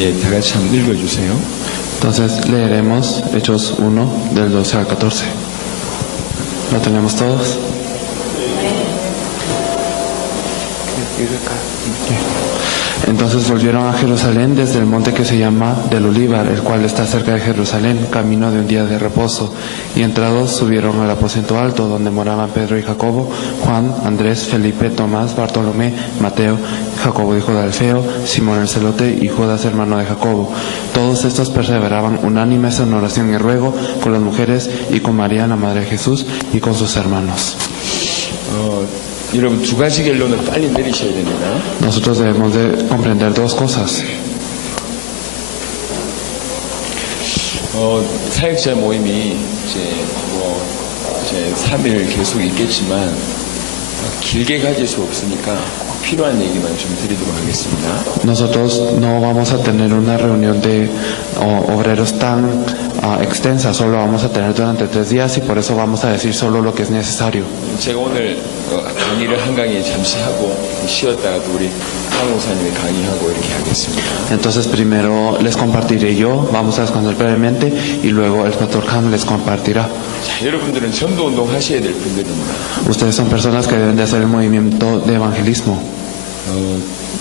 예, 다 같이 한번 읽어주세요. Entonces leeremos Hechos 1 del 12 al 14. ¿Lo tenemos todos? Entonces volvieron a Jerusalén desde el monte que se llama del Olivar, el cual está cerca de Jerusalén, camino de un día de reposo. Y entrados subieron al aposento alto, donde moraban Pedro y Jacobo, Juan, Andrés, Felipe, Tomás, Bartolomé, Mateo, Jacobo hijo de Alfeo, Simón el celote y Judas hermano de Jacobo. Todos estos perseveraban unánimes en oración y ruego con las mujeres y con María, la madre de Jesús, y con sus hermanos. 여러분 두 가지 결론을 빨리 내리셔야 됩니다. Nosotros debemos de comprender dos cosas. 사역자 모임이 이제 3일 계속 있겠지만 길게 가질 수 없으니까 필요한 얘기만 좀 드리도록 하겠습니다. Nosotros no vamos a tener una reunión de obreros tan extensa, solo vamos a tener durante 3 días y por eso vamos a decir solo lo que es necesario. 제가 오늘 강의를 한 강의 잠시 하고 쉬었다가 또 우리 황 목사님이 강의하고 이렇게 하겠습니다. Entonces primero les compartiré yo, vamos a descansar brevemente y luego el pastor Khan les compartirá. 자, 여러분들은 전도 운동 하셔야 될 분들입니다. Ustedes son personas que deben de hacer el movimiento de evangelismo.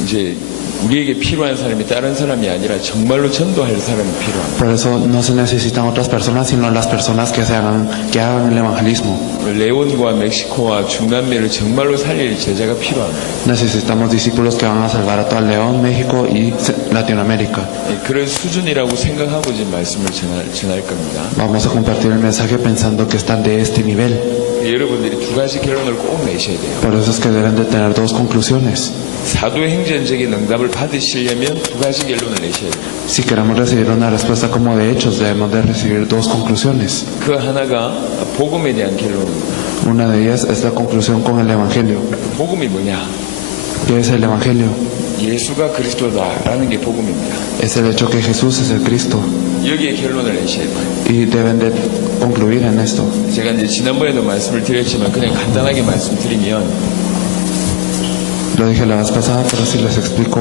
이제 우리에게 필요한 사람이 다른 사람이 아니라 정말로 전도할 사람이 필요합니다. Por eso no se necesitan otras personas, sino las personas que hagan el evangelismo. 레온과 멕시코와 중남미를 정말로 살릴 제자가 필요합니다. Necesitamos discípulos que van a salvar a todo el León, México y Latinoamérica. 그런 수준이라고 생각하고 지금 말씀을 전할 겁니다. Vamos a compartir el mensaje pensando que están de este nivel. 여러분들이 두 가지 결론을 꼭 내셔야 돼요. Por eso es que deben de tener dos conclusiones. 사도행전적인 응답을 받으시려면 두 가지 결론을 내셔야 돼요. Si queremos recibir una respuesta como de hechos, debemos de recibir dos conclusiones. 그 하나가 복음에 대한 결론입니다. Una de ellas es la conclusión con el Evangelio. 복음이 뭐냐? ¿Qué es el Evangelio? 예수가 그리스도다라는 게 복음입니다. Es el hecho que Jesús es el Cristo. 여기에 결론을 내셔야 돼요. Y deben de concluir en esto. 제가 이제 지난번에도 말씀을 드렸지만 그냥 간단하게 말씀드리면 Lo dije la vez pasada, pero si les explico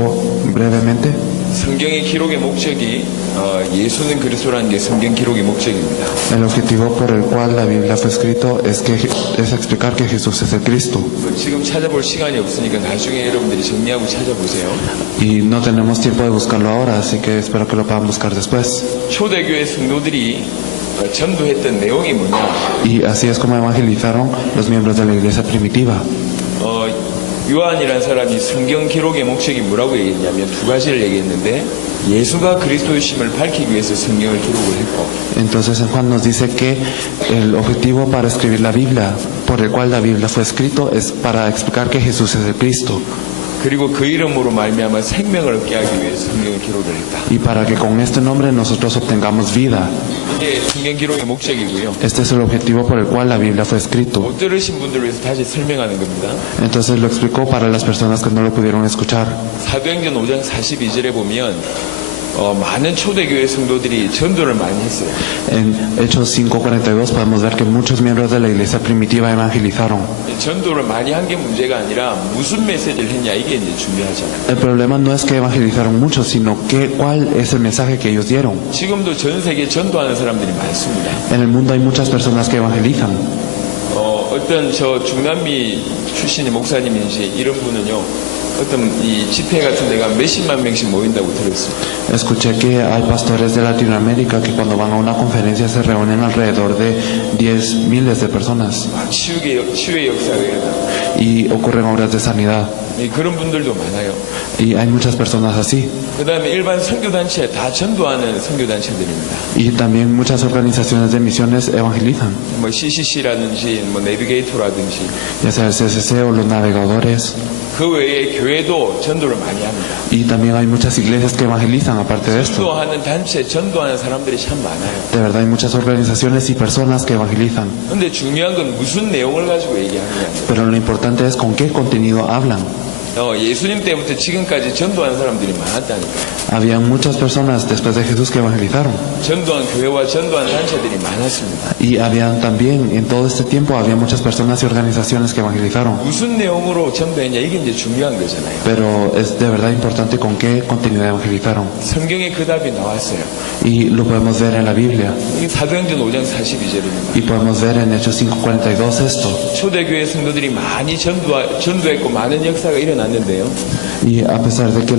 brevemente. 성경의 기록의 목적이 예수는 그리스도라는 게 성경 기록의 목적입니다. El objetivo por el cual la Biblia fue escrito es explicar que Jesús es el Cristo. 지금 찾아볼 시간이 없으니까 나중에 여러분들이 정리하고 찾아보세요. Y no tenemos tiempo de buscarlo ahora, así que espero que lo puedan buscar después. 초대교회 성도들이 전도했던 내용이 뭐냐? Y así es como evangelizaron los miembros de la iglesia primitiva. 요한이라는 사람이 성경 기록의 목적이 뭐라고 얘기했냐면 두 가지를 얘기했는데 예수가 그리스도이심을 밝히기 위해서 성경을 기록을 했고 Entonces en Juan nos dice que el objetivo para escribir la Biblia, por el cual la Biblia fue escrito, es para explicar que Jesús es el Cristo. 그리고 그 이름으로 말미암아 생명을 얻게 하기 위해서 성경을 기록을 했다. Y para que con este nombre nosotros obtengamos vida. 이게 성경 기록의 목적이고요. Este es el objetivo por el cual la Biblia fue escrito. 못 들으신 분들을 위해서 다시 설명하는 겁니다. Entonces lo explicó para las personas que no lo pudieron escuchar. 사도행전 5장 42절에 보면 많은 초대교회 성도들이 전도를 많이 했어요. En Hechos 5:42 podemos ver que muchos miembros de la iglesia primitiva evangelizaron. 전도를 많이 한 게 문제가 아니라 무슨 메시지를 했냐 이게 이제 중요하잖아요. El problema no es que evangelizaron mucho, sino cuál es el mensaje que ellos dieron. 지금도 전 세계에 전도하는 사람들이 많습니다. En el mundo hay muchas personas que evangelizan. 어떤 저 중남미 출신의 목사님인지 이런 분은요. 어떤 이 집회 같은 데가 몇십만 명씩 모인다고 들었어요. Escuché que hay pastores de Latinoamérica que cuando van a una conferencia se reúnen alrededor de 10,000 de personas. 치유의 역사가 일어나. Y ocurren obras de sanidad. 그런 분들도 많아요. Y hay muchas personas así. 그다음에 일반 선교단체 다 전도하는 선교단체들입니다. Y también muchas organizaciones de misiones evangelizan. 뭐 CCC라든지 뭐 내비게이터라든지. Ya sea el CCC o los navegadores. 그 외에 교회도 전도를 많이 합니다. Y también hay muchas iglesias que evangelizan aparte de esto. 전도하는 단체, 전도하는 사람들이 참 많아요. De verdad hay muchas organizaciones y personas que evangelizan. 근데 중요한 건 무슨 내용을 가지고 얘기하느냐. Pero lo importante es con qué contenido hablan. 예수님 때부터 지금까지 전도한 사람들이 많았다니까. Había muchas personas después de Jesús que evangelizaron. 전도한 교회와 전도한 단체들이 많았습니다. Y había también, en todo este tiempo, había muchas personas y organizaciones que evangelizaron. 무슨 내용으로 전도했냐 이게 이제 중요한 거잖아요. Pero es de verdad importante con qué contenido evangelizaron. 성경에 그 답이 나왔어요. Y lo podemos ver en la Biblia. 이게 사도행전 5장 42절입니다. Y podemos ver en Hechos 5:42 esto. 초대교회 성도들이 많이 전도했고 많은 역사가 일어났는데요. Y a pesar de que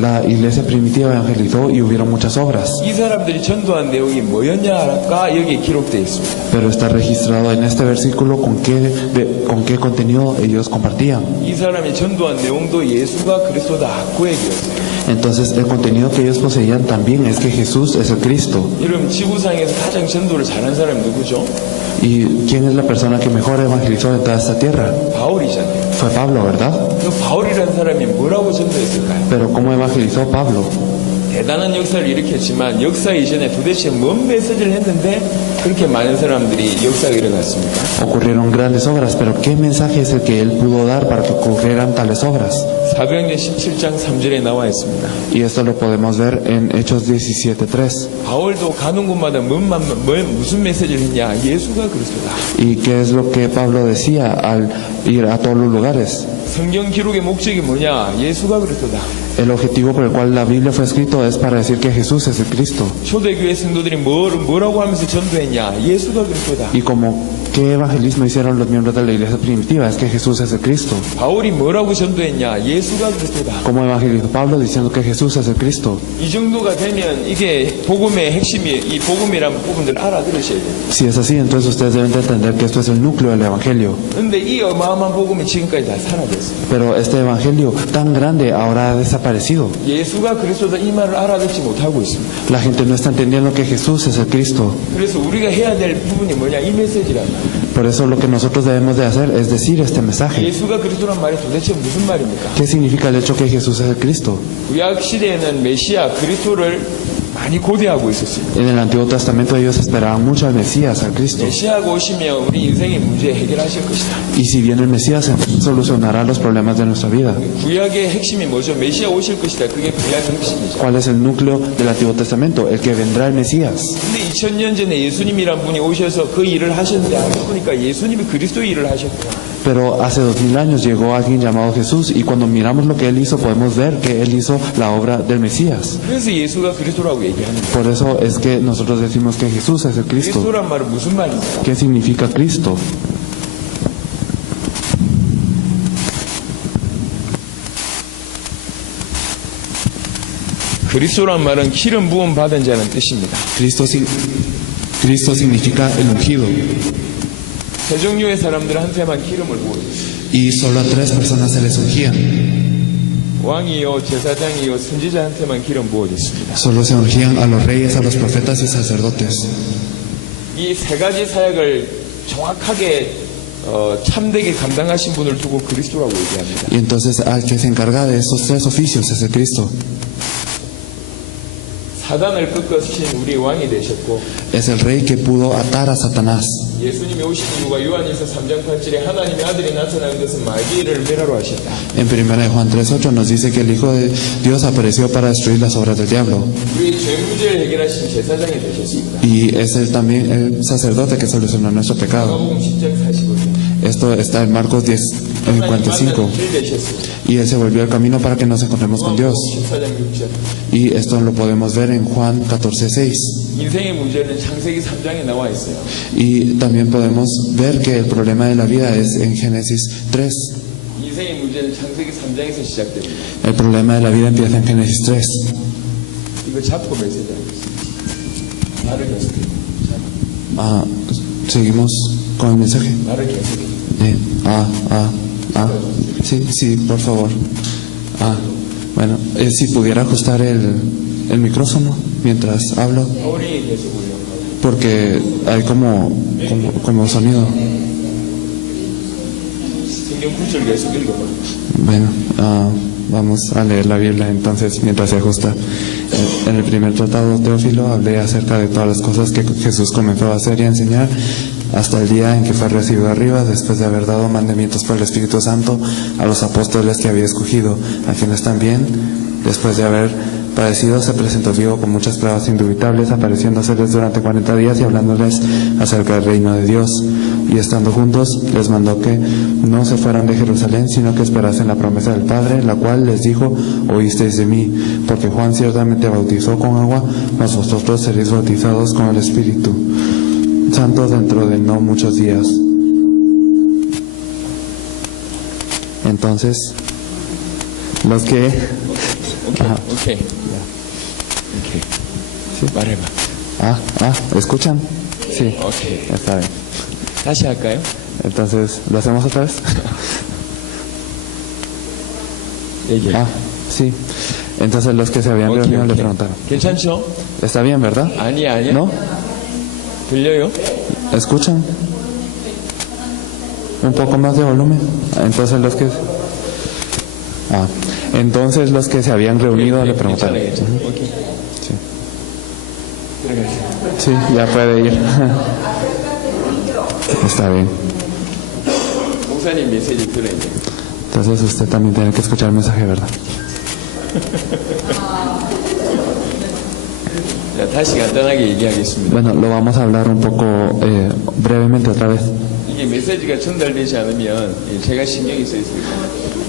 la iglesia primitiva evangelizó y hubieron muchas obras, 이 사람들이 전도한 내용이 뭐였냐가 여기에 기록되어 있습니다. pero está registrado en este versículo con qué contenido ellos compartían. 이 사람이 전도한 내용도 예수가 그리스도다 그 얘기였어요. Entonces el contenido que ellos poseían también es que Jesús es el Cristo. 여러분 지구상에서 가장 전도를 잘한 사람이 누구죠? ¿Y quién es la persona que mejor evangelizó en toda esta tierra? 바울이잖아요. Fue Pablo, ¿verdad? 그 바울이라는 사람이 뭐라고 전도했을까요? Pero ¿cómo evangelizó Pablo? 대단한 역사를 일으켰지만 역사 이전에 도대체 뭔 메시지를 했는데 그렇게 많은 사람들이 역사가 일어났습니까? Ocurrieron grandes obras, pero ¿qué mensaje es el que él pudo dar para que ocurrieran tales obras? 사도행전 17장 3절에 나와 있습니다. Y esto lo podemos ver en Hechos 17:3. 바울도 가는 곳마다 무슨 메시지를 했냐? 예수가 그리스도다. ¿Y qué es lo que Pablo decía al ir a todos los lugares? 성경 기록의 목적이 뭐냐? 예수가 그리스도다. El objetivo por el cual la Biblia fue escrito es para decir que Jesús es el Cristo. 초대교회 성도들이 뭐라고 하면서 전도했냐? 예수가 그리스도다. Y como ¿qué evangelismo hicieron los miembros de la iglesia primitiva? Es que Jesús es el Cristo. 바울이 뭐라고 전도했냐? 예수가 그리스도다. ¿Cómo evangelizó Pablo diciendo que Jesús es el Cristo? 이 정도가 되면 이게 복음의 핵심이 이 복음이라는 부분들을 알아들으셔야 돼요. Si es así, entonces ustedes deben de entender que esto es el núcleo del evangelio. 근데 이 어마어마한 복음이 지금까지 다 사라졌어요. Pero este evangelio tan grande ahora ha desaparecido. 예수가 그리스도다 이 말을 알아듣지 못하고 있습니다. La gente no está entendiendo que Jesús es el Cristo. 그래서 우리가 해야 될 부분이 뭐냐? 이 메시지란 말이에요. Por eso lo que nosotros debemos de hacer es decir este mensaje. 예수가 그리스도란 말이 도대체 무슨 말입니까? ¿Qué significa el hecho que Jesús es el Cristo? 구약 시대에는 메시아 그리스도를 많이 고대하고 있었어요. En el Antiguo Testamento ellos esperaban mucho al Mesías, al Cristo. 메시아가 오시면 우리 인생의 문제 해결하실 것이다. Y si viene el Mesías, solucionará los problemas de nuestra vida. 구약의 핵심이 뭐죠? 메시아 오실 것이다. 그게 구약의 핵심이죠. ¿Cuál es el núcleo del Antiguo Testamento? El que vendrá el Mesías. 근데 2000년 전에 예수님이란 분이 오셔서 그 일을 하셨는데 알고 보니까 예수님이 그리스도의 일을 하셨구나. Pero hace 2000 años llegó alguien llamado Jesús y cuando miramos lo que él hizo podemos ver que él hizo la obra del Mesías. 그래서 예수가 그리스도라고 얘기하는 거예요. Por eso es que nosotros decimos que Jesús es el Cristo. 그리스도란 말은 무슨 말입니까? ¿Qué significa Cristo? 그리스도란 말은 기름 부음 받은 자는 뜻입니다. Cristo significa el ungido. 세 종류의 사람들한테만 기름을 부어줬어요. Y solo a 3 personas se les ungía. 왕이요, 제사장이요, 선지자한테만 기름 부어줬습니다. Solo se ungían a los reyes, a los profetas y sacerdotes. 이 세 가지 사역을 정확하게 참되게 감당하신 분을 두고 그리스도라고 얘기합니다. Y entonces al que se encarga de esos 3 oficios es el Cristo. 사단을 꺾으신 우리 왕이 되셨고 Es el rey que pudo atar a Satanás. 예수님이 오신 이유가 요한일서 3장 8절에 하나님의 아들이 나타난 것은 마귀를 멸하러 하셨다. En 1 Juan 3:8 nos dice que el Hijo de Dios apareció para destruir las obras del diablo. 우리의 죄 문제를 해결하신 제사장이 되셨습니다. Y es él también el sacerdote que solucionó nuestro pecado. 마가복음 10장 45절. Esto está en Marcos 10:45. 길 되셨습니다. Y él se volvió al camino para que nos encontremos con Dios. 14장 6절. Y esto lo podemos ver en Juan 14:6. 인생의 문제는 창세기 3장에 나와 있어요. Y también podemos ver que el problema de la vida es en Génesis 3. 인생의 문제는 창세기 3장에서 시작됩니다. El problema de la vida empieza en Génesis 3. 이거 잡고 메시지 하겠습니다. 말을 계속해요. Seguimos con el mensaje. 말을 계속해요. Sí, por favor. Bueno, si pudiera ajustar el micrófono mientras hablo, 바울이 계속 올려요. porque hay como sonido. 성경 9절 계속 읽어봐. Bueno, vamos a leer la Biblia entonces mientras se ajusta. En el primer tratado, Teófilo, hablé acerca de todas las cosas que Jesús comenzó a hacer y a enseñar hasta el día en que fue recibido arriba, después de haber dado mandamientos por el Espíritu Santo a los apóstoles que había escogido, a quienes también, después de haber padecido, se presentó vivo con muchas pruebas indubitables, apareciéndoseles durante 40 días y hablándoles acerca del reino de Dios. Y estando juntos, les mandó que no se fueran de Jerusalén, sino que esperasen la promesa del Padre, la cual les dijo: oísteis de mí, porque Juan ciertamente bautizó con agua, mas vosotros seréis bautizados con el Espíritu Santo dentro de no muchos días. Entonces, los que... 오케이. Sí. 말해봐. ¿escuchan? Sí, 오케이. está bien. 다시 할까요? Entonces, ¿lo hacemos otra vez? 얘기해. Sí. Entonces los que se habían reunido le preguntaron: 괜찮죠? ¿está bien, verdad? 아니야. ¿No? 들려요? ¿Escuchan? Un poco más de volumen. Entonces los que se habían reunido le preguntaron. 괜찮아. 오케이. Sí. 들어가세요. Sí, ya puede ir. Está bien. 목사님 메시지 들어야 돼. Entonces usted también tiene que escuchar el mensaje, ¿verdad? 자, 다시 간단하게 얘기하겠습니다. Bueno, lo vamos a hablar un poco brevemente otra vez, 이게 메시지가 전달되지 않으면 제가 신경이 쓰여 있습니다.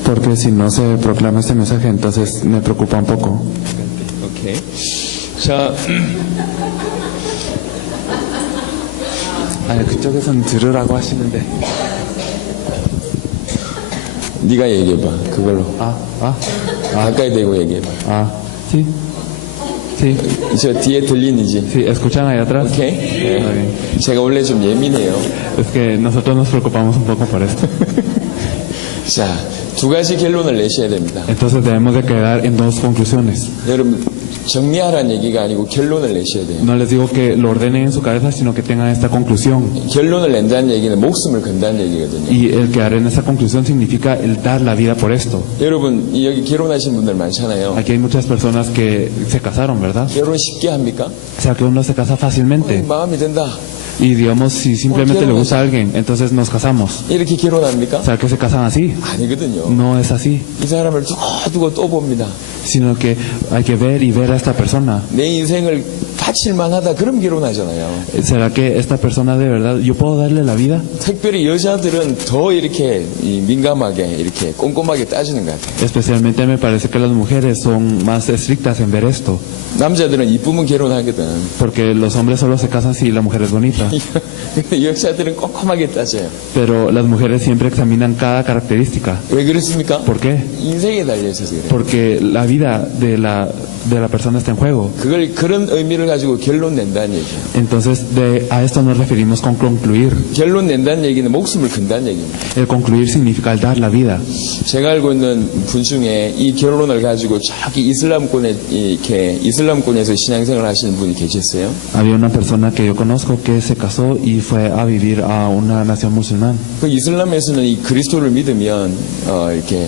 porque si no se proclama este mensaje, entonces me preocupa un poco. 오케이. 자, 아니, 그쪽에서는 들으라고 하시는데. 네가 얘기해봐. 그걸로. 가까이 대고 얘기해봐. Sí. Sí. 저 뒤에 들리는지. Sí, ¿escuchan ahí atrás? 오케이. Está bien. 제가 원래 좀 예민해요. Es que nosotros nos preocupamos un poco por esto. 자, 두 가지 결론을 내셔야 됩니다. Entonces debemos de quedar en dos conclusiones. 여러분, 정리하라는 얘기가 아니고 결론을 내셔야 돼요. No les digo que lo ordenen en su cabeza, sino que tengan esta conclusión. 결론을 낸다는 얘기는 목숨을 건다는 얘기거든요. Y el quedar en esa conclusión significa el dar la vida por esto. 여러분, 여기 결혼하신 분들 많잖아요. Aquí hay muchas personas que se casaron, ¿verdad? 결혼 쉽게 합니까? O sea, que uno se casa fácilmente. 마음이 든다. Y digamos, si simplemente le gusta a alguien, entonces nos casamos. 이렇게 결혼합니까? O sea, que se casan así. 아니거든요. No es así, 이 사람을 두고 또 봅니다. sino que hay que ver y ver a esta persona. 내 인생을 바칠 만하다. 그럼 결혼하잖아요. ¿Será que esta persona de verdad, yo puedo darle la vida? 특별히 여자들은 더 이렇게 민감하게 이렇게 꼼꼼하게 따지는 것 같아요. Especialmente me parece que las mujeres son más estrictas en ver esto, 남자들은 이쁘면 결혼하거든. porque los hombres solo se casan si la mujer es bonita, 근데 여자들은 꼼꼼하게 따져요. pero las mujeres siempre examinan cada característica. 왜 그렇습니까? ¿Por qué? 인생에 달려있어서 그래요. Porque la vida de la persona está en juego. 그런 의미를 가지고 결론 낸다는 얘기예요. Entonces a esto nos referimos con concluir. 결론 낸다는 얘기는 목숨을 건다는 얘기입니다. El concluir significa el dar la vida. 제가 알고 있는 분 중에 이 결론을 가지고 저기 이슬람권에서 신앙생활 하시는 분이 계셨어요. Había una persona que yo conozco que se casó y fue a vivir a una nación musulmán. 그 이슬람에서는 이 그리스도를 믿으면 이렇게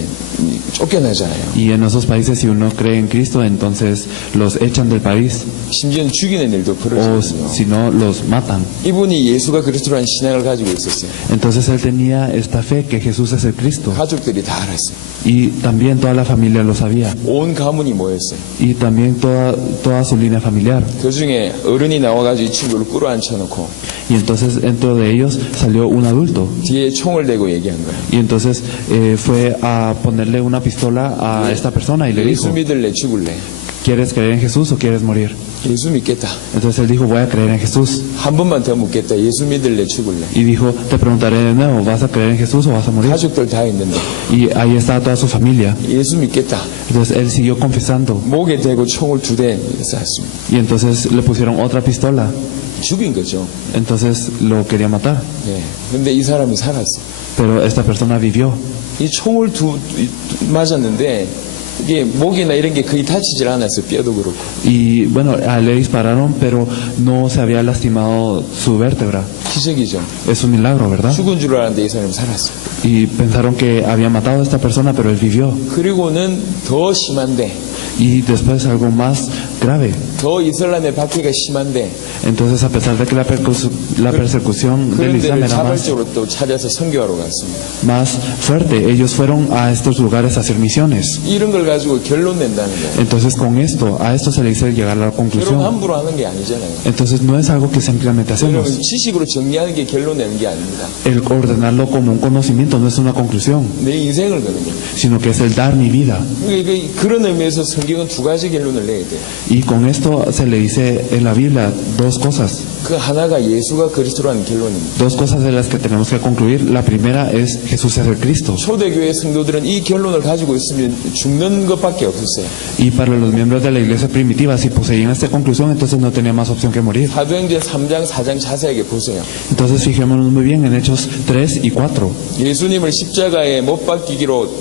쫓겨나잖아요. Y en esos países, si uno cree en Cristo, entonces los echan del país, 심지어 죽이는 일도 o 벌어지거든요. si no, los matan. 이분이 예수가 그리스도라는 신앙을 가지고 있었어요. Entonces él tenía esta fe que Jesús es el Cristo. 가족들이 다 알았어요. Y también toda la familia lo sabía. 온 가문이 모였어요. Y también toda su línea familiar. 그 중에 어른이 나와가지고 이 친구를 끌어앉혀놓고 Y entonces dentro de ellos salió un adulto. 뒤에 총을 대고 얘기한 거예요. Y entonces fue a ponerle una pistola a esta persona y le 예수 dijo: 믿을래 죽을래? ¿quieres creer en Jesús o quieres morir? 예수 믿겠다. Entonces él dijo: voy a creer en Jesús. 한 번만 더 묻겠다. 예수 믿을래 죽을래? Y dijo: te preguntaré de nuevo, ¿vas a creer en Jesús o vas a morir? 가족들 다 있는데 Y ahí está toda su familia. 예수 믿겠다. Entonces él siguió confesando. 목에 대고 총을 2대 쐈습니다. Y entonces le pusieron otra pistola. 죽인 거죠. Entonces lo quería matar. 예. 근데 이 사람이 살았어. Pero esta persona vivió. 이 총을 맞았는데 이게 목이나 이런 게 거의 다치질 않았어요. 뼈도 그렇고. Y bueno, a él le dispararon, pero no se había lastimado su vértebra. 기적이죠. Es un milagro, ¿verdad? 죽은 줄 알았는데 이 사람이 살았어. Y pensaron que había matado a esta persona, pero él vivió. 그리고는 더 심한데 Y después algo más grave. 더 이슬람의 박해가 심한데 Entonces, a pesar de que la persecución del 그런 Islam 데를 era 자발적으로 또 찾아서 선교하러 갔습니다. más fuerte, ellos fueron a estos lugares a hacer misiones. 이런 걸 가지고 결론 낸다는 거예요. Entonces, con esto, a esto se le dice llegar a la 결론 conclusión. 함부로 하는 게 아니잖아요. Entonces, no es algo que simplemente hacemos. 여러분 지식으로 정리하는 게 결론 내는 게 아닙니다. El ordenarlo como un conocimiento no es una conclusión, 내 인생을 거는 거예요. sino que es el dar mi vida. 그런 의미에서 성경은 두 가지 결론을 내야 돼요. Y con esto se le dice en la Biblia dos cosas. 그 하나가 예수가 그리스도라는 결론입니다. Dos cosas de las que tenemos que concluir. La primera es Jesús es el Cristo. 초대교회 성도들은 이 결론을 가지고 있으면 죽는 것밖에 없었어요. Y para los miembros de la iglesia primitiva, si poseían esta conclusión, entonces no tenía más opción que morir. 사도행전 3장 4장 자세하게 보세요. Entonces fijémonos muy bien en Hechos 3 y 4. 예수님을 십자가에 못 박히기로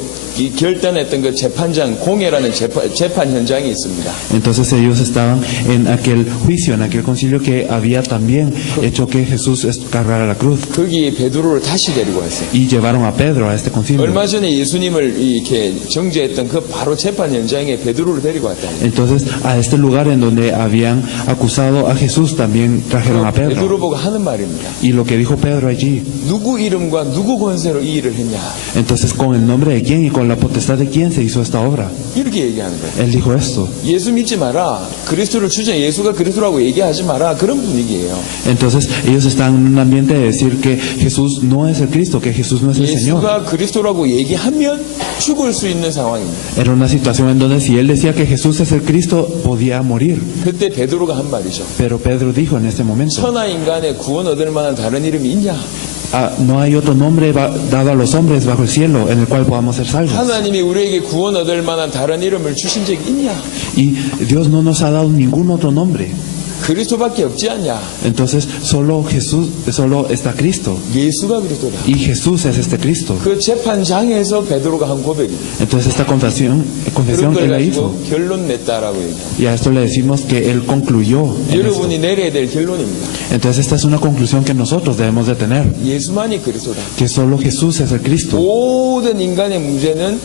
결단했던 그 재판장 공회라는 재판 현장이 있습니다. Entonces ellos estaban en aquel juicio, en aquel concilio que había también hecho que Jesús cargara la cruz. 거기에 베드로를 다시 데리고 왔어요. Y llevaron a Pedro a este concilio. 얼마 전에 예수님을 이렇게 정죄했던 그 바로 재판 현장에 베드로를 데리고 왔다. Entonces a este lugar en donde habían acusado a Jesús también trajeron a 베드로 Pedro. 보고 하는 말입니다. Y lo que dijo Pedro allí, 누구 이름과 누구 권세로 이 일을 했냐? entonces con el nombre de quién y con la potestad de quién se hizo esta obra. 이렇게 얘기하는 거예요. Él dijo esto. 예수 믿지 마라. 그리스도를 주장 예수가 그리스도라고 얘기하지 마라. 그런 분위기예요. Entonces ellos están en un ambiente de decir que Jesús no es el Cristo, que Jesús no es el Señor. 예수가 그리스도라고 얘기하면 죽을 수 있는 상황입니다. Era una situación en donde si él decía que Jesús es el Cristo, podía morir. 그때 베드로가 한 말이죠. Pero Pedro dijo en este momento, 천하 인간의 구원 얻을 만한 다른 이름이 있냐? no hay otro nombre dado a los hombres bajo el cielo en el cual podamos ser salvos. 하나님이 우리에게 구원 얻을 만한 다른 이름을 주신 적이 있냐? Y Dios no nos ha dado ningún otro nombre. 그리스도밖에 없지 않냐? Entonces solo Jesús, solo está Cristo. 예수가 그리스도다. Y Jesús es este Cristo. 그 재판장에서 베드로가 한 고백입니다. Entonces esta confesión 그런 걸 él la 가지고 hizo. 결론 냈다라고 얘기합니다. Y a esto le decimos que él concluyó en esto. 여러분이 내려야 될 결론입니다. Entonces esta es una conclusión que nosotros debemos de tener. 예수만이 그리스도다. Que solo Jesús es el Cristo. 모든 인간의 문제는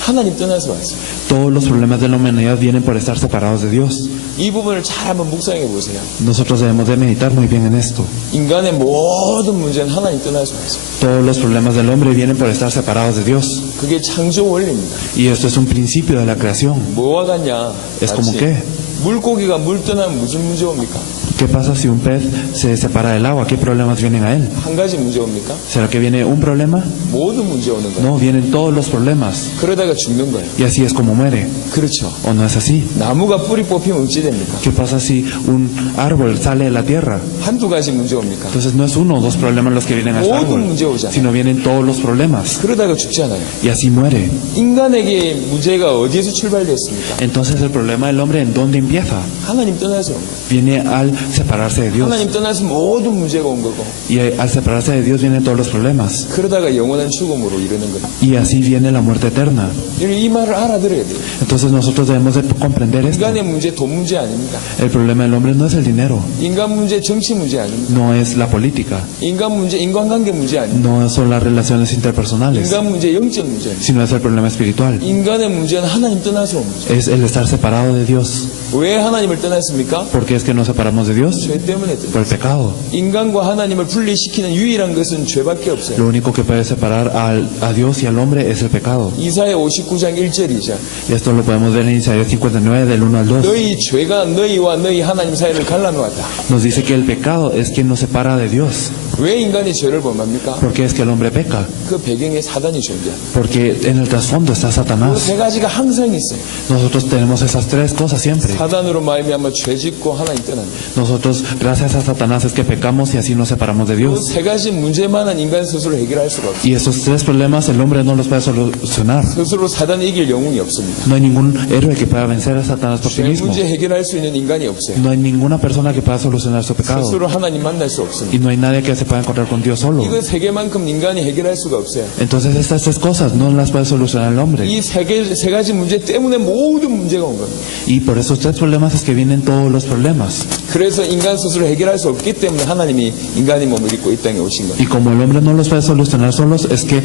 하나님 떠나서 왔어요. Todos los problemas de la humanidad vienen por estar separados de Dios. 이 부분을 잘 한번 묵상해 보세요. Nosotros debemos de meditar muy bien en esto. 인간의 모든 문제는 하나님 떠나서 왔어요. Todos los problemas del hombre vienen por estar separados de Dios. 그게 창조 원리입니다. Y esto es un principio de la creación. 뭐와 같냐? Es como que, 물고기가 물 떠나면 무슨 문제 옵니까? ¿qué pasa si un pez se separa del agua? ¿Qué problemas vienen a él? 한 가지 문제 옵니까? ¿Será que viene un problema? 모든 문제 오는 거예요. No, vienen todos los problemas. 그러다가 죽는 거예요. Y así es como muere. 그렇죠. ¿O no es así? 나무가 뿌리 뽑히면 어찌 됩니까? ¿Qué pasa si un árbol sale de la tierra? 한두 가지 문제 옵니까? Entonces no es uno o dos problemas los que vienen a este 모든 árbol, 문제 오잖아요. sino vienen todos los problemas. 그러다가 죽잖아요. Y así muere. 인간에게 문제가 어디에서 출발됐습니까? Entonces el problema del hombre, ¿en dónde empieza? 하나님 떠나서 온 거예요. Viene al separarse de Dios. 하나님 떠나서 모든 문제가 온 거고 Y al separarse de Dios vienen todos los problemas. 그러다가 영원한 죽음으로 이르는 거예요. Y así viene la muerte eterna. 이 말을 알아들어야 돼요. Entonces nosotros debemos de comprender esto. 인간의 문제 돈 문제 아닙니다. El problema del hombre no es el dinero, 인간 문제 정치 문제 아닙니다. no es la política, 인간 문제 인간관계 문제 아닙니다. no son las relaciones interpersonales, 인간 문제 영적 문제입니다. sino es el problema espiritual. 인간의 문제는 하나님 떠나서 온 문제. Es el estar separado de Dios. 왜 하나님을 떠났습니까? ¿Por qué es que nos separamos de Dios? 죄 때문에 Por el pecado. 인간과 하나님을 분리시키는 유일한 것은 죄밖에 없어요. Lo único que puede separar a Dios y al hombre es el pecado. 이사야 59장 1절이죠. Y esto lo podemos ver en Isaías 59 del 1 al 2. 너희 죄가 너희와 너희 하나님 사이를 갈라놓았다. Nos dice que el pecado es quien nos separa de Dios. 왜 인간이 죄를 범합니까? ¿Por qué es que el hombre peca? 그 배경에 사단이 존재합니다. Porque en el trasfondo está 그 Satanás. 세 가지가 항상 있어요. Nosotros tenemos esas tres cosas siempre. 사단으로 말미암아 죄 짓고 하나님 떠납니다. Nosotros, gracias a Satanás, es que pecamos y así nos separamos de 그 Dios. 세 가지 문제만은 인간 스스로 해결할 수가 없어요. Y esos tres problemas el hombre no los puede solucionar. 스스로 사단을 이길 영웅이 없습니다. No hay ningún héroe que pueda vencer a Satanás por sí 죄 mismo. 문제 해결할 수 있는 인간이 없어요. No hay ninguna persona que pueda solucionar su pecado. 스스로 하나님 만날 수 없습니다. Y no hay nadie que se pueda encontrar con Dios solo. 이거 세 개만큼 인간이 해결할 수가 없어요. Entonces estas tres cosas no las puede solucionar el hombre. 이 세 가지 문제 때문에 모든 문제가 온 겁니다. Y por esos tres problemas es que vienen todos los problemas. 그래서 그래서 인간 스스로 해결할 수 없기 때문에 하나님이 인간의 몸을 입고 이 땅에 오신 거예요. Y como el hombre no los puede solucionar solos, es que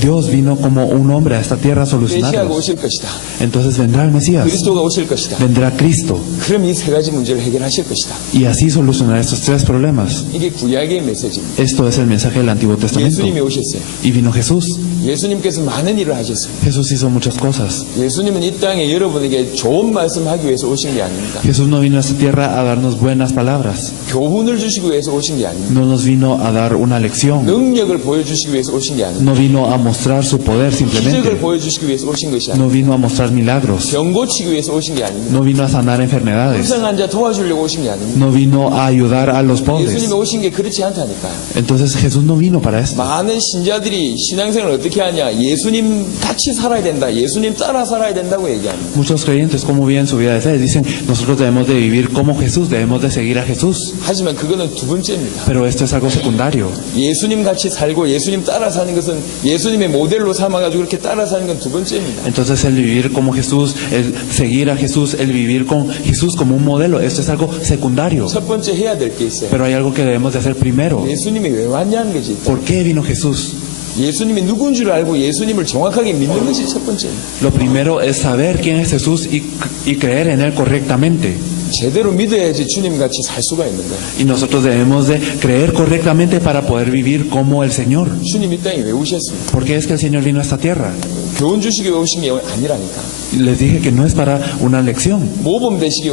Dios vino como un hombre a esta tierra a 메시아가 solucionarlos. 오실 것이다. Entonces vendrá el Mesías, 그리스도가 오실 것이다. vendrá Cristo, 그럼 이 세 가지 문제를 해결하실 것이다. y así solucionará estos tres problemas. 이게 구약의 메시지입니다. Esto es el mensaje del Antiguo Testamento. 예수님이 오셨어요. Y vino Jesús. 예수님께서 많은 일을 하셨어요. Jesús hizo muchas cosas. 예수님은 이 땅에 여러분에게 좋은 말씀하기 위해서 오신 게 아닙니다. Jesús no vino a esta tierra a darnos buenas palabras. 교훈을 주시기 위해서 오신 게 아닙니다. No nos vino a dar una lección. 능력을 보여주시기 위해서 오신 게 아닙니다. No vino a mostrar su poder 기적을 simplemente. 보여주시기 위해서 오신 것이 아닙니다. No vino a mostrar milagros. 병 고치기 위해서 오신 게 아닙니다. No vino a sanar enfermedades. 불쌍한 자 도와주려고 오신 게 아닙니다. No vino a ayudar a los pobres. 예수님이 오신 게 그렇지 않다니까요. Entonces Jesús no vino para esto. 많은 신자들이 신앙생활을 어떻게 하냐. 예수님 같이 살아야 된다. 예수님 따라 살아야 된다고 얘기합니다. Muchos creyentes, ¿cómo viven su vida de fe? Dicen, nosotros debemos de vivir como Jesús, debemos de seguir a Jesús. 하지만 그거는 두 번째입니다. Pero esto es algo secundario. 예수님 같이 살고 예수님 따라 사는 것은 예수님의 모델로 삼아가지고 그렇게 따라 사는 건 두 번째입니다. Entonces el vivir como Jesús, el seguir a Jesús, el vivir con Jesús como un modelo, esto es algo secundario. 첫 번째 해야 될 게 있어요. Pero hay algo que debemos de hacer primero. 예수님이 왜 왔냐는 것이 있다. ¿Por qué vino Jesús? 예수님이 누군 줄 알고 예수님을 정확하게 믿는 것이 첫 번째입니다. Lo primero es saber quién es Jesús y creer en Él correctamente. 제대로 믿어야지 주님 같이 살 수가 있는 거예요. Y nosotros debemos de creer correctamente para poder vivir como el Señor. 주님 이 땅에 왜 오셨습니까? ¿Por qué es que el Señor vino a esta tierra? 교훈 주시기 위해 오신 게 아니라니까. Les dije que no es para una lección, 모범 되시기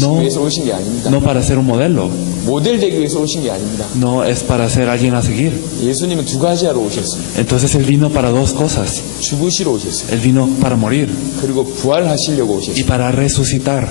No. 위해서 오신 게 아닙니다. no para ser un modelo, 모델 되기 위해서 오신 게 아닙니다. no es para ser alguien a seguir. 예수님은 두 가지 하러 오셨습니다. Entonces Él vino para dos cosas. 죽으시러 오셨어요. Él vino para morir 그리고 부활하시려고 y 오셨어요. para resucitar.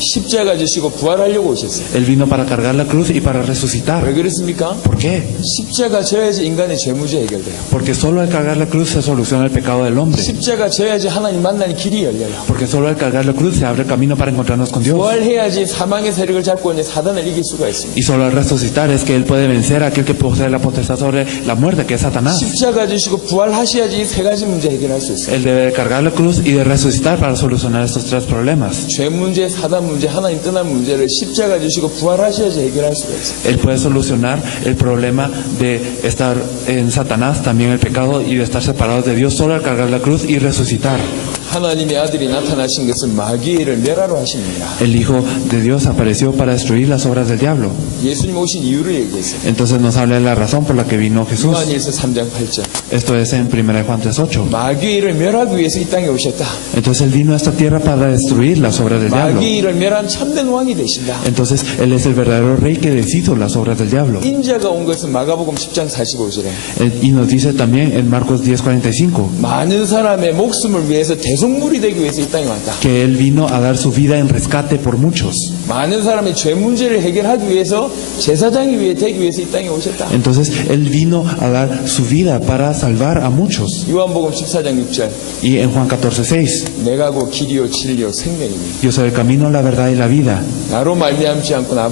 십자가 지시고 부활하려고 오셨어요. Él vino para cargar la cruz y para 왜 resucitar. 그랬습니까? ¿Por qué? 십자가 져야지 인간의 죄 문제 해결돼요. Porque solo al cargar la cruz se soluciona el pecado del hombre. 십자가 져야지 하나님 만나는 길이 열려요. Porque solo al cargar la cruz se abre el camino para encontrarnos con Dios. 부활해야지 사망의 세력을 잡고 있는 사단을 이길 수가 있습니다. Y solo al resucitar es que Él puede vencer a aquel que posee la potestad sobre la muerte, que es Satanás. 십자가 지시고 부활하셔야지 이 세 가지 문제 해결할 수 있어요. Él debe de cargar la cruz y de resucitar para solucionar estos tres problemas. 죄 문제, 사단 문제, 하나님 떠난 문제를 십자가 지시고 부활하셔야지 해결할 수가 있어요. Él puede solucionar el problema de estar en Satanás, también el pecado, y de estar separados de Dios solo al cargar la cruz y resucitar. 하나님의 아들이 나타나신 것은 마귀의 일을 멸하러 하십니다. El Hijo de Dios apareció para destruir las obras del diablo. 예수님 오신 이유를 얘기했어요. Entonces nos habla de la razón por la que vino Jesús. 요한일서 3장 8절. Esto es en 1 Juan 3:8. 마귀의 일을 멸하기 위해서 이 땅에 오셨다. Entonces Él vino a esta tierra para destruir las obras del diablo. 마귀의 일을 멸한 참된 왕이 되신다. Entonces Él es el verdadero rey que deshizo las obras del diablo. 인자가 온 것은 마가복음 10장 45절에 Y nos dice también en Marcos 10:45 많은 사람의 목숨을 위해서 대속물이 되기 위해서 이 땅에 왔다. que Él vino a dar su vida en rescate por muchos. 많은 사람의 죄 문제를 해결하기 위해서 제사장이 되기 위해서 이 땅에 오셨다. Entonces Él vino a dar su vida para salvar a muchos. 요한복음 14장 6절 Y en Juan 14:6 내가 고 길이요 진리요 생명이니 Yo soy el camino, la verdad y la vida. 나로 말미암지 않고는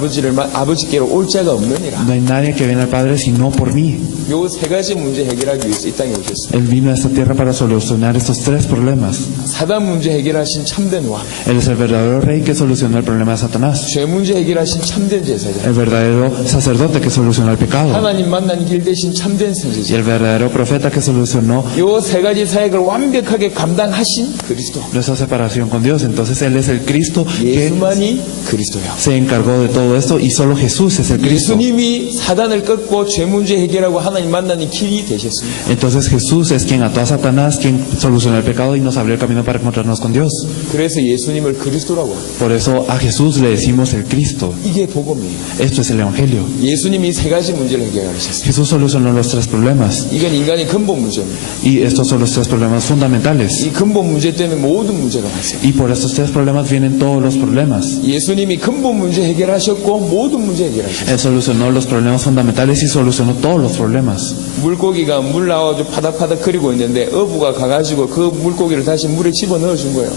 아버지께로 올 자가 없느니라. No hay nadie que viene al Padre sino por mí. 요 세 가지 문제 해결하기 위해서 이 땅에 오셨습니다. Él vino a esta tierra para solucionar estos tres problemas. 사단 문제 해결하신 참된 왕, Él es el verdadero rey que solucionó el problema de Satanás. 죄 문제 해결하신 참된 제사장, El verdadero sacerdote que solucionó el pecado. 하나님 만난 길 대신 참된 Y 선지자. el verdadero profeta que solucionó 요 세 가지 사역을 완벽하게 감당하신 그리스도. nuestra separación con Dios. Entonces Él es el Cristo que 예수만이 그리스도야. se encargó de todo esto y solo Jesús es el Cristo. 예수님이 사단을 꺾고 죄 문제 해결하고 하나님 만나는 길이 되셨습니다. Entonces Jesús es quien ató a Satanás, quien solucionó el pecado y nos abrió el camino para encontrarnos con Dios. 그래서 예수님을 그리스도라고 합니다. Por eso a Jesús le decimos el Cristo. 이게 복음이에요. Esto es el Evangelio. 예수님이 세 가지 문제를 해결하셨어요. Jesús solucionó los tres problemas 이건 인간의 근본 문제입니다. y estos son los tres problemas fundamentales. 이 근본 문제 때문에 모든 문제가 났어요. Y por estos tres problemas vienen todos los problemas. 예수님이 근본 문제 해결하셨고 모든 문제 해결하셨어요. Él solucionó los problemas fundamentales y solucionó todos los problemas. 물고기가 물 나와서 파닥파닥 거리고 있는데 어부가 가가지고 그 물고기를 다시 물에 집어넣어 준 거예요.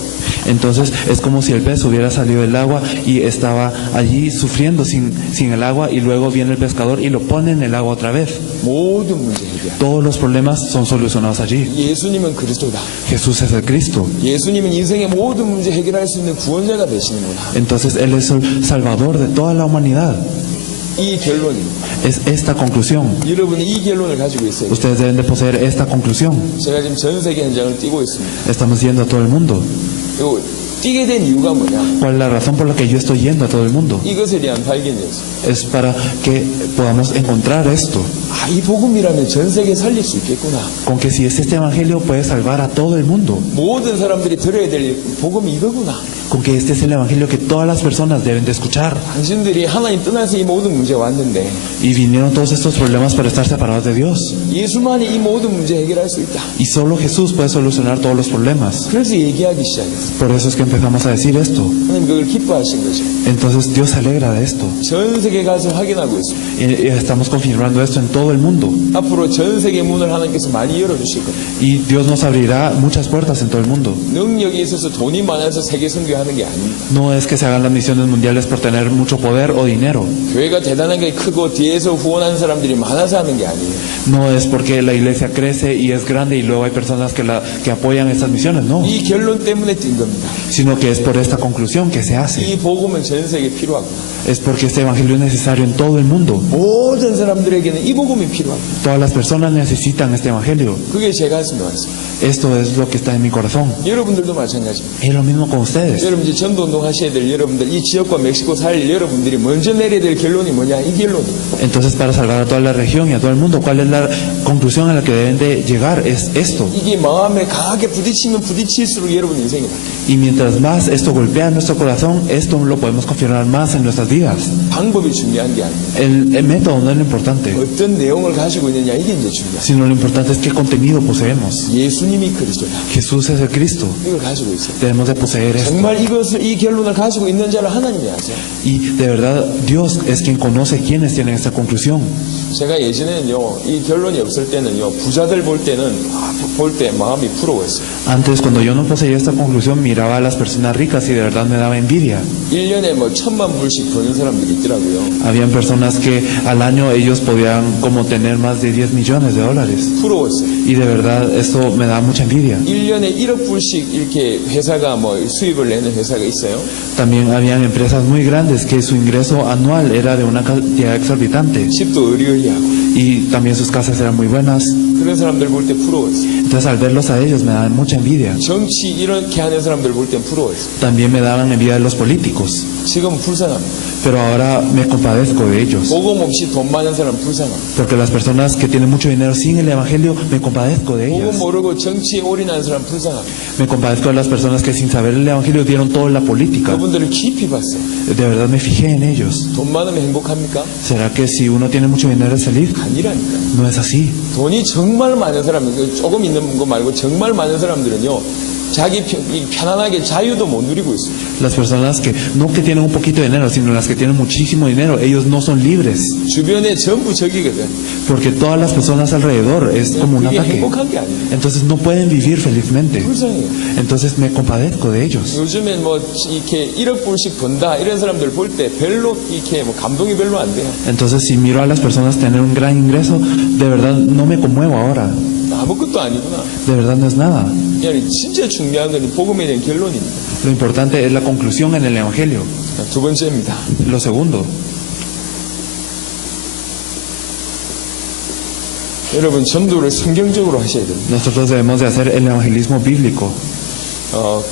Entonces es como si el pez hubiera salido del agua y estaba allí sufriendo sin el agua y luego viene el pescador y lo pone en el agua otra vez. 모든 문제 해결. 거기야. Todos los problemas son solucionados allí. 예수님은 그리스도다. Jesús es el Cristo. 예수님은 인생의 모든 문제 해결할 수 있는 구원자가 되시는구나. Entonces Él es el Salvador de toda la humanidad. 이 결론이 Es esta conclusión. 여러분이 이 결론을 가지고 있어요. Ustedes deben de poseer esta conclusión. 제가 지금 전 세계 현장을 뛰고 있습니다. Estamos yendo a todo el mundo. 요 뛰게 된 이유가 뭐냐? ¿Cuál es la razón por la que yo estoy yendo a todo el mundo? 이것에 대한 발견이었어요. Es para que podamos encontrar esto. 아, 이 복음이라면 전 세계 살릴 수 있겠구나. Con que si es este evangelio puede salvar a todo el mundo. 모든 사람들이 들어야 될 복음이 이거구나. Con que este es el evangelio que todas las personas deben de escuchar. 당신들이 하나님 떠나서 이 모든 문제가 왔는데 Y vinieron todos estos problemas para estar separados de Dios. 예수만이 이 모든 문제 해결할 수 있다. Y solo Jesús puede solucionar todos los problemas. 그래서 얘기하기 시작했어요. Por eso es que empezamos a decir esto. 하나님 그걸 기뻐하신 거죠. Entonces Dios se alegra de esto. 전 세계 가서 확인하고 있습니다. Y estamos confirmando esto en todo el mundo. 앞으로 전 세계 문을 하나님께서 많이 열어주실 겁니다. Y Dios nos abrirá muchas puertas en todo el mundo. 능력이 있어서 돈이 많아서 세계 선교하는 게 아닙니다. No es que se hagan las misiones mundiales por tener mucho poder o dinero. 교회가 대단하게 크고 뒤에서 후원하는 사람들이 많아서 하는 게 아니에요. No es porque la iglesia crece y es grande y luego hay personas que apoyan estas misiones, no. 이 결론 때문에 뛴 겁니다. Sino que es por esta conclusión que se hace. 이 복음은 전 세계에 필요하구나. Es porque este evangelio es necesario en todo el mundo. 모든 사람들에게는 이 복음이 필요합니다. Todas las personas necesitan este evangelio. 그게 제 가슴에 왔습니다. Esto es lo que está en mi corazón. 여러분들도 마찬가지입니다. Es lo mismo con ustedes. 여러분 이제 전도운동 하셔야 될 여러분들, 이 지역과 멕시코 살 여러분들이 먼저 내려야 될 결론이 뭐냐? 이 결론입니다. Entonces, para salvar a toda la región y a todo el mundo, ¿cuál es la conclusión a la que deben de llegar? Es esto. 이게 마음에 강하게 부딪히면 부딪힐수록 여러분 인생이 바뀌어요. Y mientras más esto golpea nuestro corazón, esto lo podemos confirmar más en nuestras vidas. 방법이 중요한 게 아닙니다. El método no es lo importante, 어떤 내용을 가지고 있느냐 이게 이제 중요해요. sino lo importante es qué contenido poseemos. 예수님이 그리스도다. Jesús es el Cristo. 이걸 가지고 있어요. Debemos de poseer esto. 정말 이 결론을 가지고 있는 자를 하나님이 아세요. Y de verdad, Dios es quien conoce quiénes tienen esta conclusión. 제가 예전에는요, 이 결론이 없을 때는요, 부자들 볼 때는 볼 때 마음이 부러웠어요. Antes, cuando yo no poseía esta conclusión, miraba a las personas ricas y de verdad me daba envidia. 1년에 뭐 1,000,000불씩 버는 사람들이 있더라고요. Habían personas que al año ellos podían como tener más de 10 millones de dólares. 부러웠어요. Y de verdad esto me da mucha envidia. 1년에 1억불씩 이렇게 회사가 뭐 수입을 내는 회사가 있어요. También habían empresas muy grandes que su ingreso anual era de una cantidad exorbitante. 집도 의리의리하고. Y también sus casas eran muy buenas. 그런 사람들 볼 때 부러웠어요. Entonces al verlos a ellos me daban mucha envidia. 정치 이렇게 하는 사람들 볼 땐 부러웠어요. También me daban envidia de los políticos. 지금 불쌍합니다. Pero ahora me compadezco de ellos. 복음 없이 돈 많은 사람 불쌍합니다. Porque las personas que tienen mucho dinero sin el evangelio, me compadezco de 복음 ellas. 모르고 정치에 올인한 사람 불쌍합니다. Me compadezco de las personas que sin saber el evangelio dieron todo en la política. 그분들을 깊이 봤어요. De verdad me fijé en ellos. 돈 많으면 행복합니까? ¿Será que si uno tiene mucho dinero es feliz? 아니라니까요. No es así. 돈이 정말 많은 사람, 조금 있는 거 말고 정말 많은 사람들은요, 자기 편안하게 자유도 못 누리고 있어요. Las personas que no que tienen un poquito de dinero, sino las que tienen muchísimo dinero, ellos no son libres. 주변에 전부 적이거든. Porque todas las personas alrededor es como un 그게 ataque. 행복한 게 아니에요. Entonces no pueden vivir felizmente. 불쌍해요. Entonces me compadezco de ellos. 요즘엔 뭐 이렇게 1억 불씩 번다 이런 사람들 볼 때 별로 이렇게 뭐 감동이 별로 안 돼요. Entonces si miro a las personas tener un gran ingreso, de verdad no me conmuevo ahora. 아무것도 아니구나. De verdad no es nada. 그냥 진짜 중요한 건 복음에 대한 결론입니다. Lo importante es la conclusión en el evangelio. 두 번째입니다. Lo segundo, 여러분 전도를 성경적으로 하셔야 됩니다. nosotros debemos de hacer el evangelismo bíblico.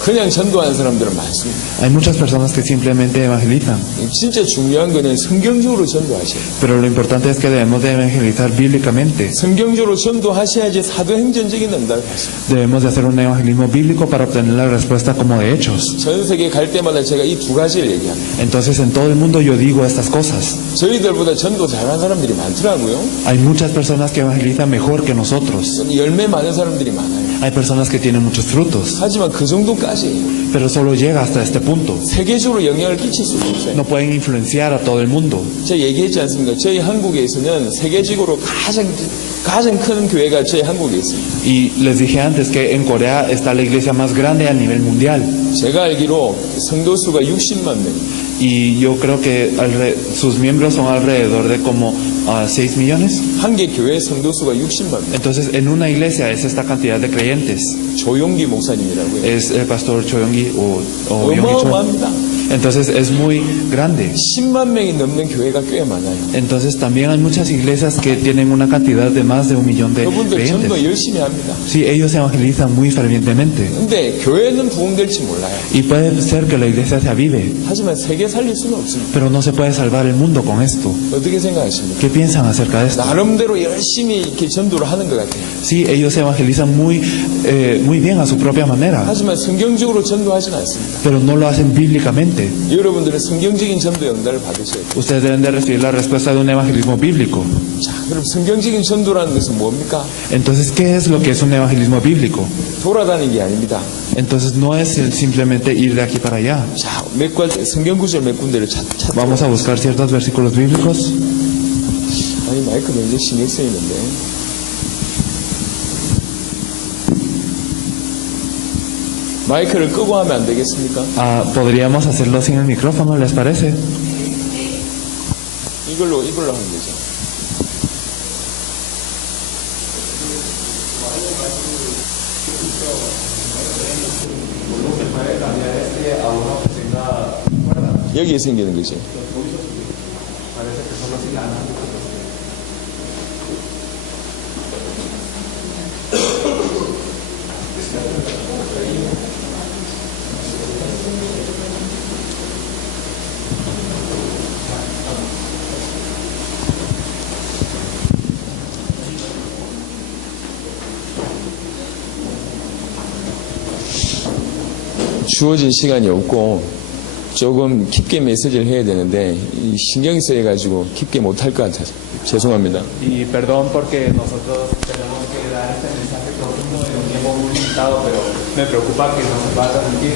그냥 전도하는 사람들은 많습니다. Hay muchas personas que simplemente evangelizan, 진짜 중요한 거는 성경적으로 전도하셔야 돼요. pero lo importante es que debemos de evangelizar bíblicamente. 성경적으로 전도하셔야지 사도행전적인 응답을 받습니다. Debemos de hacer un evangelismo bíblico para obtener la respuesta como de hechos. 전 세계 갈 때마다 제가 이 두 가지를 얘기합니다. Entonces en todo el mundo yo digo estas cosas. 저희들보다 전도 잘하는 사람들이 많더라고요. Hay muchas personas que evangelizan mejor que nosotros. 열매 많은 사람들이 많아요. Hay personas que tienen muchos frutos, 하지만 그 정도까지예요. pero solo llega hasta este punto. 세계적으로 영향을 끼칠 수가 없어요. No pueden influenciar a todo el mundo. 제가 얘기했지 않습니까? 저희 한국에서는 세계적으로 가장 큰 교회가 저희 한국에 있습니다. Y les dije antes que en Corea está la iglesia más grande a nivel mundial. 제가 알기로 성도 수가 60만 명. y yo creo que sus miembros son alrededor de como 6 millones. 한 개 교회 성도수가 60만 명. Entonces, en una iglesia es esta cantidad de creyentes. 조용기 목사님이라고요. Es el pastor Choyongi o Yonggi Cho. 어마어마합니다. Entonces, es muy grande. 10만 명이 넘는 교회가 꽤 많아요. Entonces, también hay muchas iglesias que tienen una cantidad de más de 1 millón de 그분들 creyentes. 전도 열심히 합니다. Sí, ellos evangelizan muy fervientemente. 근데 교회는 부흥될지 몰라요. Y puede ser que la iglesia se avive, 하지만 세계 살릴 수는 없습니다. pero no se puede salvar el mundo con esto. 어떻게 생각하십니까? ¿Qué piensan acerca de esto? 나름대로 열심히 이렇게 전도를 하는 것 같아요. Sí, ellos evangelizan muy bien a su propia manera, 하지만 성경적으로 전도하지는 않습니다. pero no lo hacen bíblicamente. 여러분들은 성경적인 전도 응답을 받으셔야 돼요. Ustedes deben de recibir la respuesta de un evangelismo bíblico. 자, 그럼 성경적인 전도라는 것은 뭡니까? Entonces, ¿qué es lo que es un evangelismo bíblico? 돌아다니는 게 아닙니다. Entonces, no es simplemente ir de aquí para allá. 자, 성경 구절 몇 군데를 찾. Vamos a buscar ciertos versículos bíblicos. 아니, 마이크 굉장히 신경 쓰이는데. 마이크를 끄고 하면 안 되겠습니까? Podríamos hacerlo sin el micrófono, ¿les parece? 이걸로 하면 되죠. 여기에 생기는 거지. 주어진 시간이 없고 조금 깊게 메시지를 해야 되는데 이 신경이 쓰여가지고 깊게 못할 것 같아서 죄송합니다. Y perdón porque nosotros tenemos que dar este mensaje profundo en un tiempo muy limitado, pero me preocupa que no se va a transmitir.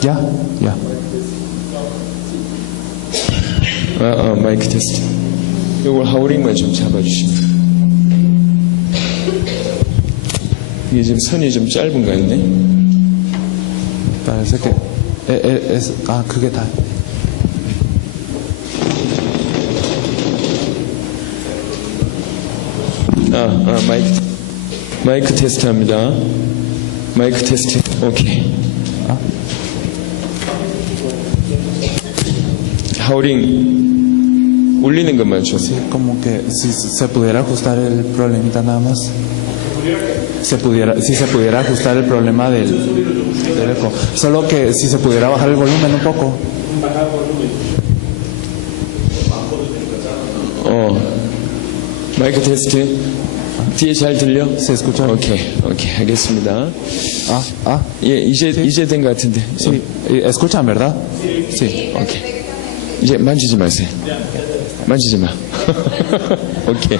Ya. 마이크 테스트. 이걸 하우링만 좀 잡아주시면. 이게 지금 선이 좀 짧은 거 같네. Parece que 그게 다. 마이크 테스트 합니다. 마이크 테스트. 오케이. 하우링 울리는 것만 좀. Sí, como que si se pudiera ajustar el problemita nada más. Si se pudiera ajustar el problema del eco. Solo que si se pudiera bajar el volumen un poco. 마이크 테스트. 뒤에 잘 들려? Se escucha. 오케이, 알겠습니다. 예, 이제 된 것 같은데. Sí, escuchan, ¿verdad? Sí. 오케이. 이제 만지지 마세요. 만지지 마. 오케이.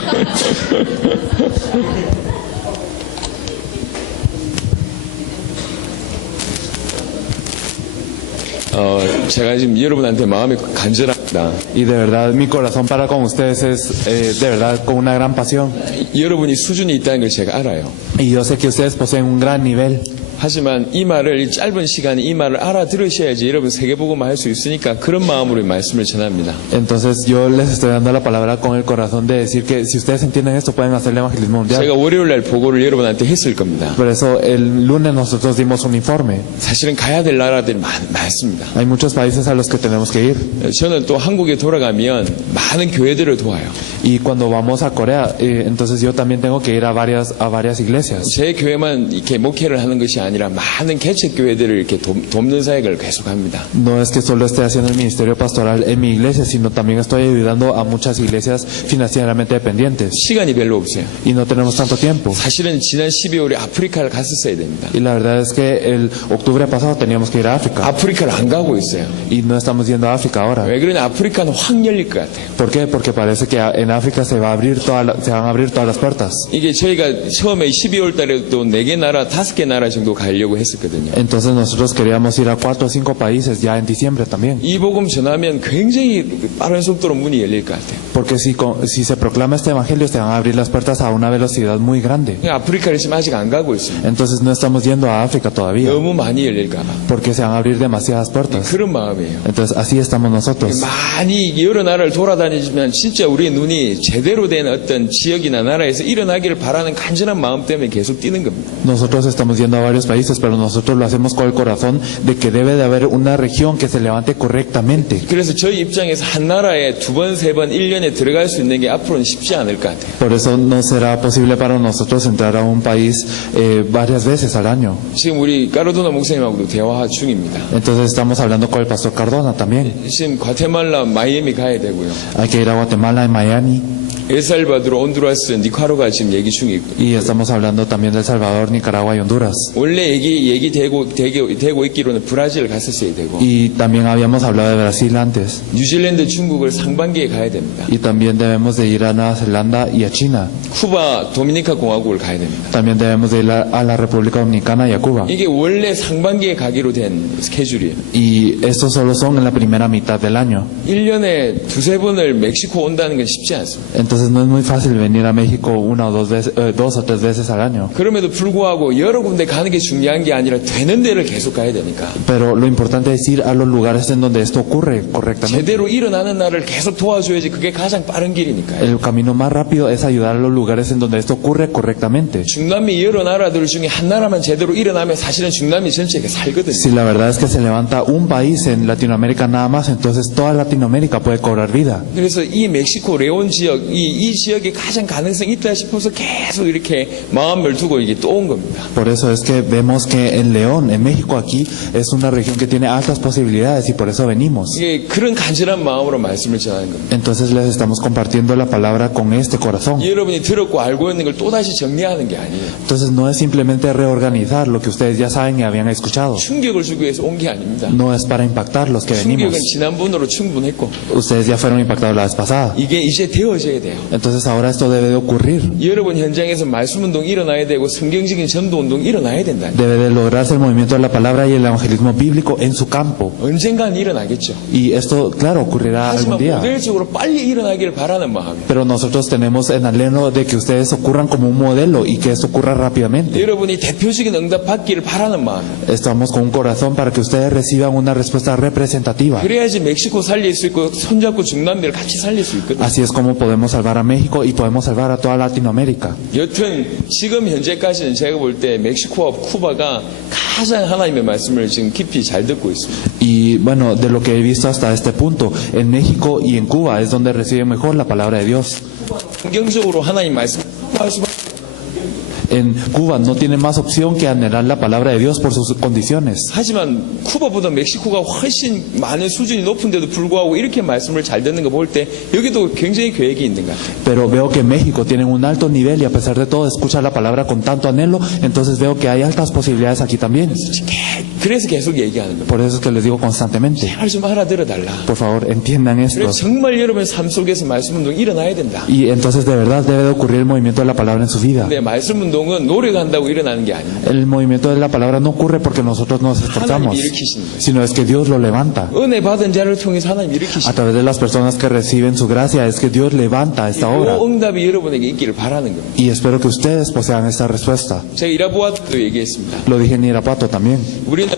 제가 지금 여러분한테 마음이 간절합니다. Y de verdad mi corazón para con ustedes es de verdad con una gran pasión. 여러분이 수준이 있다는 걸 제가 알아요. Y yo sé que ustedes poseen un gran nivel. 하지만 이 말을 이 짧은 시간에 이 말을 알아들으셔야지 여러분 세계복음화 할 수 있으니까 그런 마음으로 이 말씀을 전합니다. Entonces yo les estoy dando la palabra con el corazón de decir que si ustedes entienden esto pueden hacer el evangelismo mundial. 제가 월요일날 보고를 여러분한테 했을 겁니다. Por eso el lunes nosotros dimos un informe. 사실은 가야 될 나라들이 많습니다. Hay muchos países a los que tenemos que ir. 저는 또 한국에 돌아가면 많은 교회들을 도와요. Y cuando vamos a Corea, entonces yo también tengo que ir a varias iglesias. 제 교회만 이렇게 목회를 하는 것이 아니라 많은 개척 교회들을 이렇게 돕는 사역을 계속합니다. No es que solo esté haciendo el ministerio pastoral en mi iglesia, sino también estoy ayudando a muchas iglesias financieramente dependientes. 시간이 별로 없어요. Y no tenemos tanto tiempo. 사실은 지난 12월에 아프리카를 갔었어야 됩니다. Y la verdad es que el octubre pasado teníamos que ir a África. 아프리카를 안 가고 있어요. Y no estamos yendo a África ahora. 왜 그러냐? 아프리카는 확 열릴 것 같아요. ¿Por qué? Porque parece que en África se van a abrir todas las puertas. 이게 저희가 처음에 12월 달에도 4개 나라, 5개 나라 정도 가려고 했었거든요. Entonces nosotros queríamos ir a 4 o 5 países ya en diciembre también. 이 복음 전하면 굉장히 빠른 속도로 문이 열릴 것 같아요. Porque si se proclama este evangelio se van a abrir las puertas a una velocidad muy grande. 아프리카를 지금 아직 안 가고 있습니다. Entonces no estamos yendo a África todavía. 너무 많이 열릴까 봐. Porque se van a abrir demasiadas puertas. 그런 마음이에요. Entonces así estamos nosotros. 많이 여러 나라를 돌아다니지만 진짜 우리의 눈이 제대로 된 어떤 지역이나 나라에서 일어나기를 바라는 간절한 마음 때문에 계속 뛰는 겁니다. Nosotros estamos yendo a varios países, pero nosotros lo hacemos con el corazón de que debe de haber una región que se levante correctamente. 그래서 저희 입장에서 한 나라에 2번, 3번, 1년에 들어갈 수 있는 게 앞으로는 쉽지 않을 것 같아요. Por eso no será posible para nosotros entrar a un país varias veces al año. 지금 우리 까르도나 목사님하고도 대화 중입니다. Entonces estamos hablando con el pastor Cardona también. 지금 과테말라, 마이애미 가야 되고요. Hay que ir a Guatemala, en Miami. 엘살바도르, 온두라스, 니카라과 지금 얘기 중이고. Y estamos hablando también de El Salvador, Nicaragua y Honduras. 원래 얘기되고 있기로는 브라질 갔었어야 되고. Y también habíamos hablado de Brasil antes. 뉴질랜드, 중국을 상반기에 가야 됩니다. Y también debemos de ir a Nueva Zelanda y a China. 쿠바, 도미니카 공화국을 가야 됩니다. También debemos de ir a la República Dominicana y a Cuba. 이게 원래 상반기에 가기로 된 스케줄이에요. Y estos solo son en la primera mitad del año. 1년에 2-3번을 멕시코 온다는 건 쉽지 않습니다. Entonces no es muy fácil venir a México 1 o 2 o 3 veces al año. 그럼에도 불구하고 여러 군데 가는 게 중요한 게 아니라 되는 데를 계속 가야 되니까. Pero lo importante es ir a los lugares en donde esto ocurre correctamente. 제대로 일어나는 날을 계속 도와줘야지 그게 가장 빠른 길이니까요. El camino más rápido es ayudar a los lugares en donde esto ocurre correctamente. 중남미 여러 나라들 중에 한 나라만 제대로 일어나면 사실은 중남미 전체가 살거든요. Si la verdad es que se levanta un país en Latinoamérica nada más, entonces toda Latinoamérica puede cobrar vida. 그래서 이 멕시코 레온 지역, 이 지역에 가장 가능성이 있다 싶어서 계속 이렇게 마음을 두고 이게 또 온 겁니다. Por eso es que vemos que en León, en México aquí, es una región que tiene altas posibilidades y por eso venimos. 이게 그런 간절한 마음으로 말씀을 전하는 겁니다. Entonces les estamos compartiendo la palabra con este corazón. 여러분이 들었고 알고 있는 걸 또다시 정리하는 게 아니에요. Entonces no es simplemente reorganizar lo que ustedes ya saben y habían escuchado. 충격을 주기 위해서 온 게 아닙니다. No es para impactar los que venimos. 충격은 지난번으로 충분했고 Ustedes ya fueron impactados la vez pasada. 이게 이제 되어져야 돼요. Entonces ahora esto debe de ocurrir. 여러분 현장에서 말씀운동 일어나야 되고 성경적인 전도운동 일어나야 된다. Debe de lograrse el movimiento de la palabra y el evangelismo bíblico en su campo. 언젠간 일어나겠죠. Y esto, claro, ocurrirá algún 하지만 día. 모델적으로 빨리 일어나기를 바라는 마음이에요. Pero nosotros tenemos el anhelo de que ustedes ocurran como un modelo y que esto ocurra rápidamente. 여러분이 대표적인 응답 받기를 바라는 마음이에요. Estamos con un corazón para que ustedes reciban una respuesta representativa. 그래야지 멕시코 살릴 수 있고 손잡고 중남미를 같이 살릴 수 있거든요. Así es como podemos salvar a México y podemos salvar a toda Latinoamérica. 여튼 지금 현재까지는 제가 볼 때 멕시코와 쿠바가 가장 하나님의 말씀을 지금 깊이 잘 듣고 있습니다. Y bueno, de lo que he visto hasta este punto, en México y en Cuba es donde reciben mejor la palabra de Dios. 성경적으로 하나님 말씀 할 수밖에 En Cuba no tienen más opción que anhelar la palabra de Dios por sus condiciones. 하지만 쿠바보다 멕시코가 훨씬 많은 수준이 높은데도 불구하고 이렇게 말씀을 잘 듣는 거 볼 때 여기도 굉장히 계획이 있는 것 같아요. Pero veo que México tiene un alto nivel y a pesar de todo escucha la palabra con tanto anhelo, entonces veo que hay altas posibilidades aquí también. 그래서 계속 얘기하는 겁니다. Por eso es que les digo constantemente, 제발 좀 알아들어 달라. por favor, entiendan esto. 그래서 정말 여러분 삶 속에서 말씀 운동 일어나야 된다. Y entonces de verdad debe de ocurrir el movimiento de la palabra en su vida. 근데 말씀 운동은 노력한다고 일어나는 게 아닙니다. El movimiento de la palabra no ocurre porque nosotros nos esforzamos, 하나님이 일으키시는 거예요. sino es que Dios lo levanta. 은혜 받은 자를 통해서 하나님 A 일으키시는 través de las personas que reciben su gracia es que Dios levanta esta obra. 그 응답이 여러분에게 있기를 바라는 겁니다. Y espero que ustedes posean esta respuesta. 제가 이라보아도 얘기했습니다. Lo dije en Irapuato también. 우리는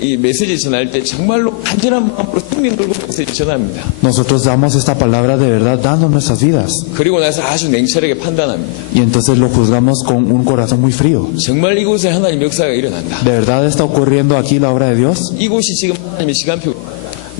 이 메시지 전할 때 정말로 간절한 마음으로 생명 걸고 메시지 전합니다. Nosotros damos esta palabra de verdad dando nuestras vidas. 그리고 나서 아주 냉철하게 판단합니다. Y entonces lo juzgamos con un corazón muy frío. 정말 이곳에 하나님 역사가 일어난다. ¿De verdad está ocurriendo aquí la obra de Dios? 이곳이 지금 하나님의 시간표.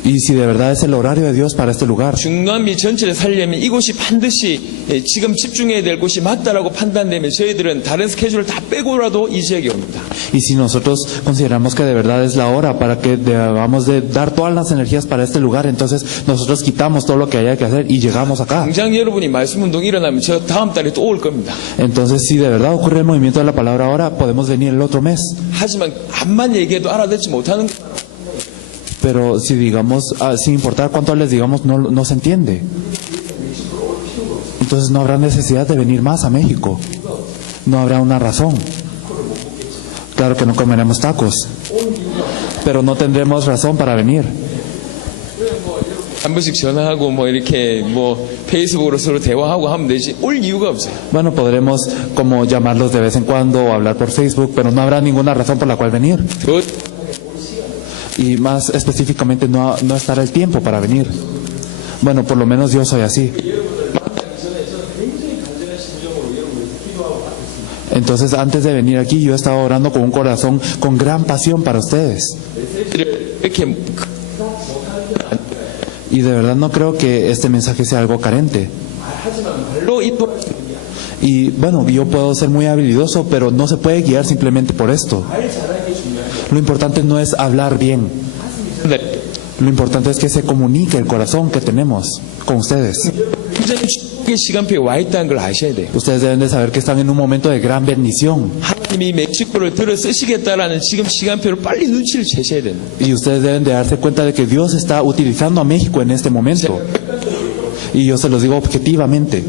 Y si de verdad es el horario de Dios para este lugar. 중남미 전체를 살려면 이곳이 반드시 지금 집중해야 될 곳이 맞다라고 판단되면 저희들은 다른 스케줄을 다 빼고라도 이 지역에 옵니다. Y si nosotros consideramos que de verdad es la hora para que debamos de dar todas las energías para este lugar, entonces nosotros quitamos todo lo que haya que hacer y llegamos acá. 당장 여러분이 말씀 운동 일어나면 저 다음 달에 또 올 겁니다. Entonces si de verdad ocurre el movimiento de la palabra ahora, podemos venir el otro mes. 하지만 암만 얘기해도 알아듣지 못하는 Pero si digamos, sin importar cuánto les digamos, no se entiende. entonces no habrá necesidad de venir más a México. No habrá una razón. Claro que no comeremos tacos, pero no tendremos razón para venir. 한 번씩 전화하고 뭐 이렇게 뭐 페이스북으로 서로 대화하고 하면 되지 올 이유가 없어요. Bueno, podremos como llamarlos de vez en cuando o hablar por Facebook, pero no habrá ninguna razón por la cual venir. 더 Y más específicamente no estará el tiempo para venir. Bueno, por lo menos yo soy así. Entonces antes de venir aquí yo estaba orando con un corazón con gran pasión para ustedes. 이렇게 Y de verdad no creo que este mensaje sea algo carente. 말로 인도 Y bueno, yo puedo ser muy habilidoso, pero no se puede guiar simplemente por esto. Lo importante no es hablar bien. Lo importante es que se comunique el corazón que tenemos con ustedes. 굉장히 축복의 시간표에 와 있다는 걸 아셔야 돼요. Ustedes deben de saber que están en un momento de gran bendición. 하나님이 멕시코를 들어 쓰시겠다라는 지금 시간표를 빨리 눈치를 채셔야 됩니다. Y ustedes deben de darse cuenta de que Dios está utilizando a México en este momento. Y yo se los digo objetivamente.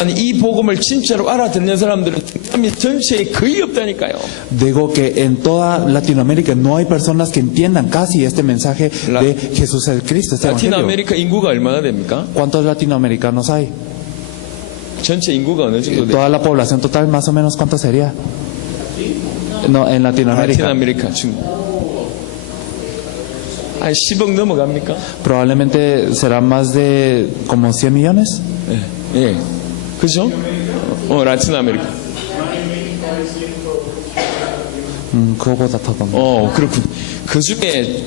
아니, 이 복음을 진짜로 알아듣는 사람들은 남미 전체에 거의 없다니까요. Digo que en toda Latinoamérica no hay personas que entiendan casi este mensaje de Jesús el Cristo, este 라틴 evangelio. 아메리카 인구가 얼마나 됩니까? ¿Cuántos latinoamericanos hay? 전체 인구가 어느 정도 돼요? Toda la población total, más o menos, ¿cuánto sería? No, en 라틴 Latinoamérica. 아메리카 중국. 한 10억 넘어갑니까? Probablemente será más de como 100 millones. 예. 그죠? 라틴 아메리카. 그거보다 더 많네. 그렇군. 그 중에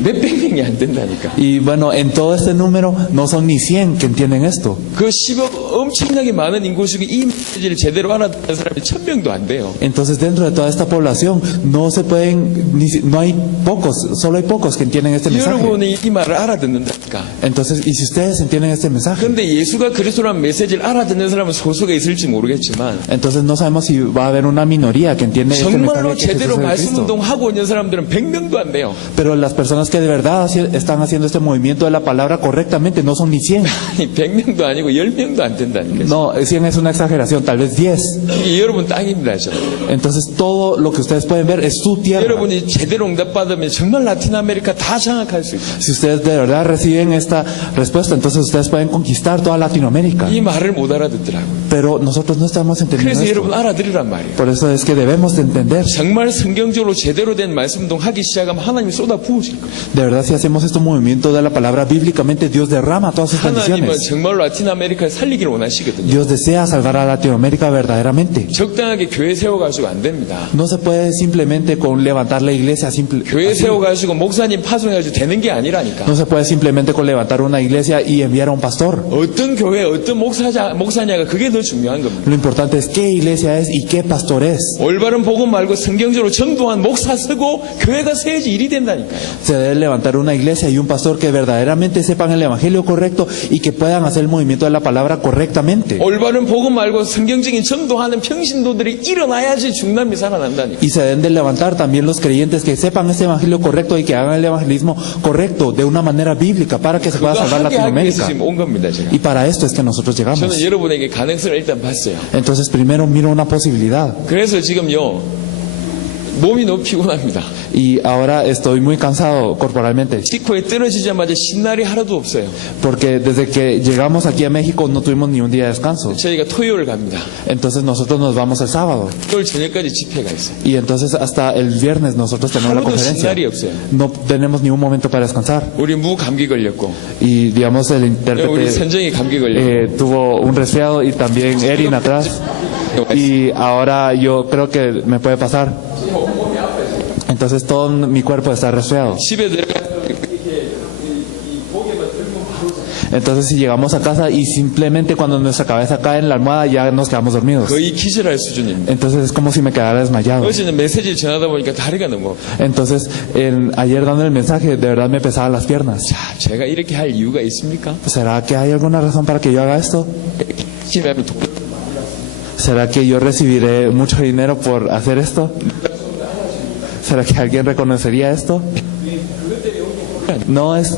몇백 명이 안 된다니까. Y bueno, en todo este número no son ni 100 que entienden esto. 그 10억 엄청나게 많은 인구 중에 이 메시지를 제대로 알아듣는 사람이 1000명도 안 돼요. Entonces dentro de toda esta población no se pueden, no hay pocos, solo hay pocos que entienden este mensaje. 여러분이 이 말을 알아듣는다니까. Entonces, y si ustedes entienden este mensaje, 근데 예수가 그리스도라는 메시지를 알아듣는 사람은 소수가 있을지 모르겠지만 entonces no sabemos si va a haber una minoría que entiende este 정말로 mensaje que 제대로 Jesús es el 말씀 Cristo. 운동하고 있는 사람들은 100명도 안 돼요. Pero las personas que de verdad están haciendo este movimiento de la palabra correctamente no son ni 100. 아니 100명도 아니고 10명도 안 된다니까. No, 100 es una exageración, tal vez 10. 이게 여러분 땅입니다. 저. Entonces todo lo que ustedes pueden ver es su tierra. 여러분이 제대로 응답받으면 정말 라틴 아메리카 다 장악할 수 있어요. Si ustedes de verdad reciben esta respuesta, entonces ustedes pueden conquistar toda Latinoamérica. 이 말을 못 알아듣더라고요. Pero nosotros no estamos entendiendo 그래서 esto. 여러분 알아들으란 말이에요. Por eso es que debemos de entender. 정말 성경적으로 제대로 된 말씀 운동 하기 시작하면 하나님이 쏟아 부으실 거예요. De verdad, si hacemos este movimiento de la palabra bíblicamente, Dios derrama todas sus 하나님은 bendiciones. 정말로 라틴 아메리카를 살리기를 원하시거든요. Dios desea salvar a Latinoamérica verdaderamente. 적당하게 교회 세워가지고 안 됩니다. No se puede simplemente con levantar la iglesia simple. 교회 así. 세워가지고 목사님 파송해가지고 되는 게 아니라니까. No se puede simplemente con levantar una iglesia y enviar a un pastor. 어떤 교회, 어떤 목사냐가 그게 더 중요한 겁니다. Lo importante es qué iglesia es y qué pastor es. 올바른 복음 말고 성경적으로 전도한 목사 쓰고 교회가 세야지 일이 된다니까요. Se debe levantar una iglesia y un pastor que verdaderamente sepan el evangelio correcto y que puedan hacer el movimiento de la palabra correctamente. 올바른 복음 말고 성경적인 전도하는 평신도들이 일어나야지 중남미 살아난다니까. Y se deben de levantar también los creyentes que sepan este evangelio correcto y que hagan el evangelismo correcto de una manera bíblica para que se pueda 그거 salvar 하게 하기 위해서 Latinoamérica. 지금 온 겁니다. 제가. Y para esto es que nosotros llegamos. 저는 여러분에게 가능성을 일단 봤어요. Entonces primero miro una posibilidad. 그래서 지금요 몸이 너무 피곤합니다. Y ahora estoy muy cansado corporalmente. 멕시코에 떨어지자마자 신날이 하나도 없어요. Porque desde que llegamos aquí a México no tuvimos ni un día de descanso. 저희가 토요일 갑니다. Entonces nosotros nos vamos el sábado. 토요일 저녁까지 집회가 있어요. Y entonces hasta el viernes nosotros tenemos la 하루도 conferencia. 신날이 없어요. No tenemos ni un momento para descansar. 우리 무 감기 걸렸고 Y digamos el 우리 intérprete 선정이 감기 걸렸고 tuvo un resfriado y también Erin atrás. Y ahora yo creo que me puede pasar. Entonces todo mi cuerpo está resfriado. 집에 들어가 Entonces si llegamos a casa y simplemente cuando nuestra cabeza cae en la almohada ya nos quedamos dormidos. 거의 기절할 수준입니다. Entonces es como si me quedara desmayado. 어제는 메시지를 전하다 보니까 다리가 너무 Entonces ayer dando el mensaje de verdad me pesaban las piernas. 자, 제가 이렇게 할 이유가 있습니까? ¿Será que hay alguna razón para que yo haga esto? 집에 하면 돈 ¿Será que yo recibiré mucho dinero por hacer esto? ¿Será que alguien reconocería esto? No es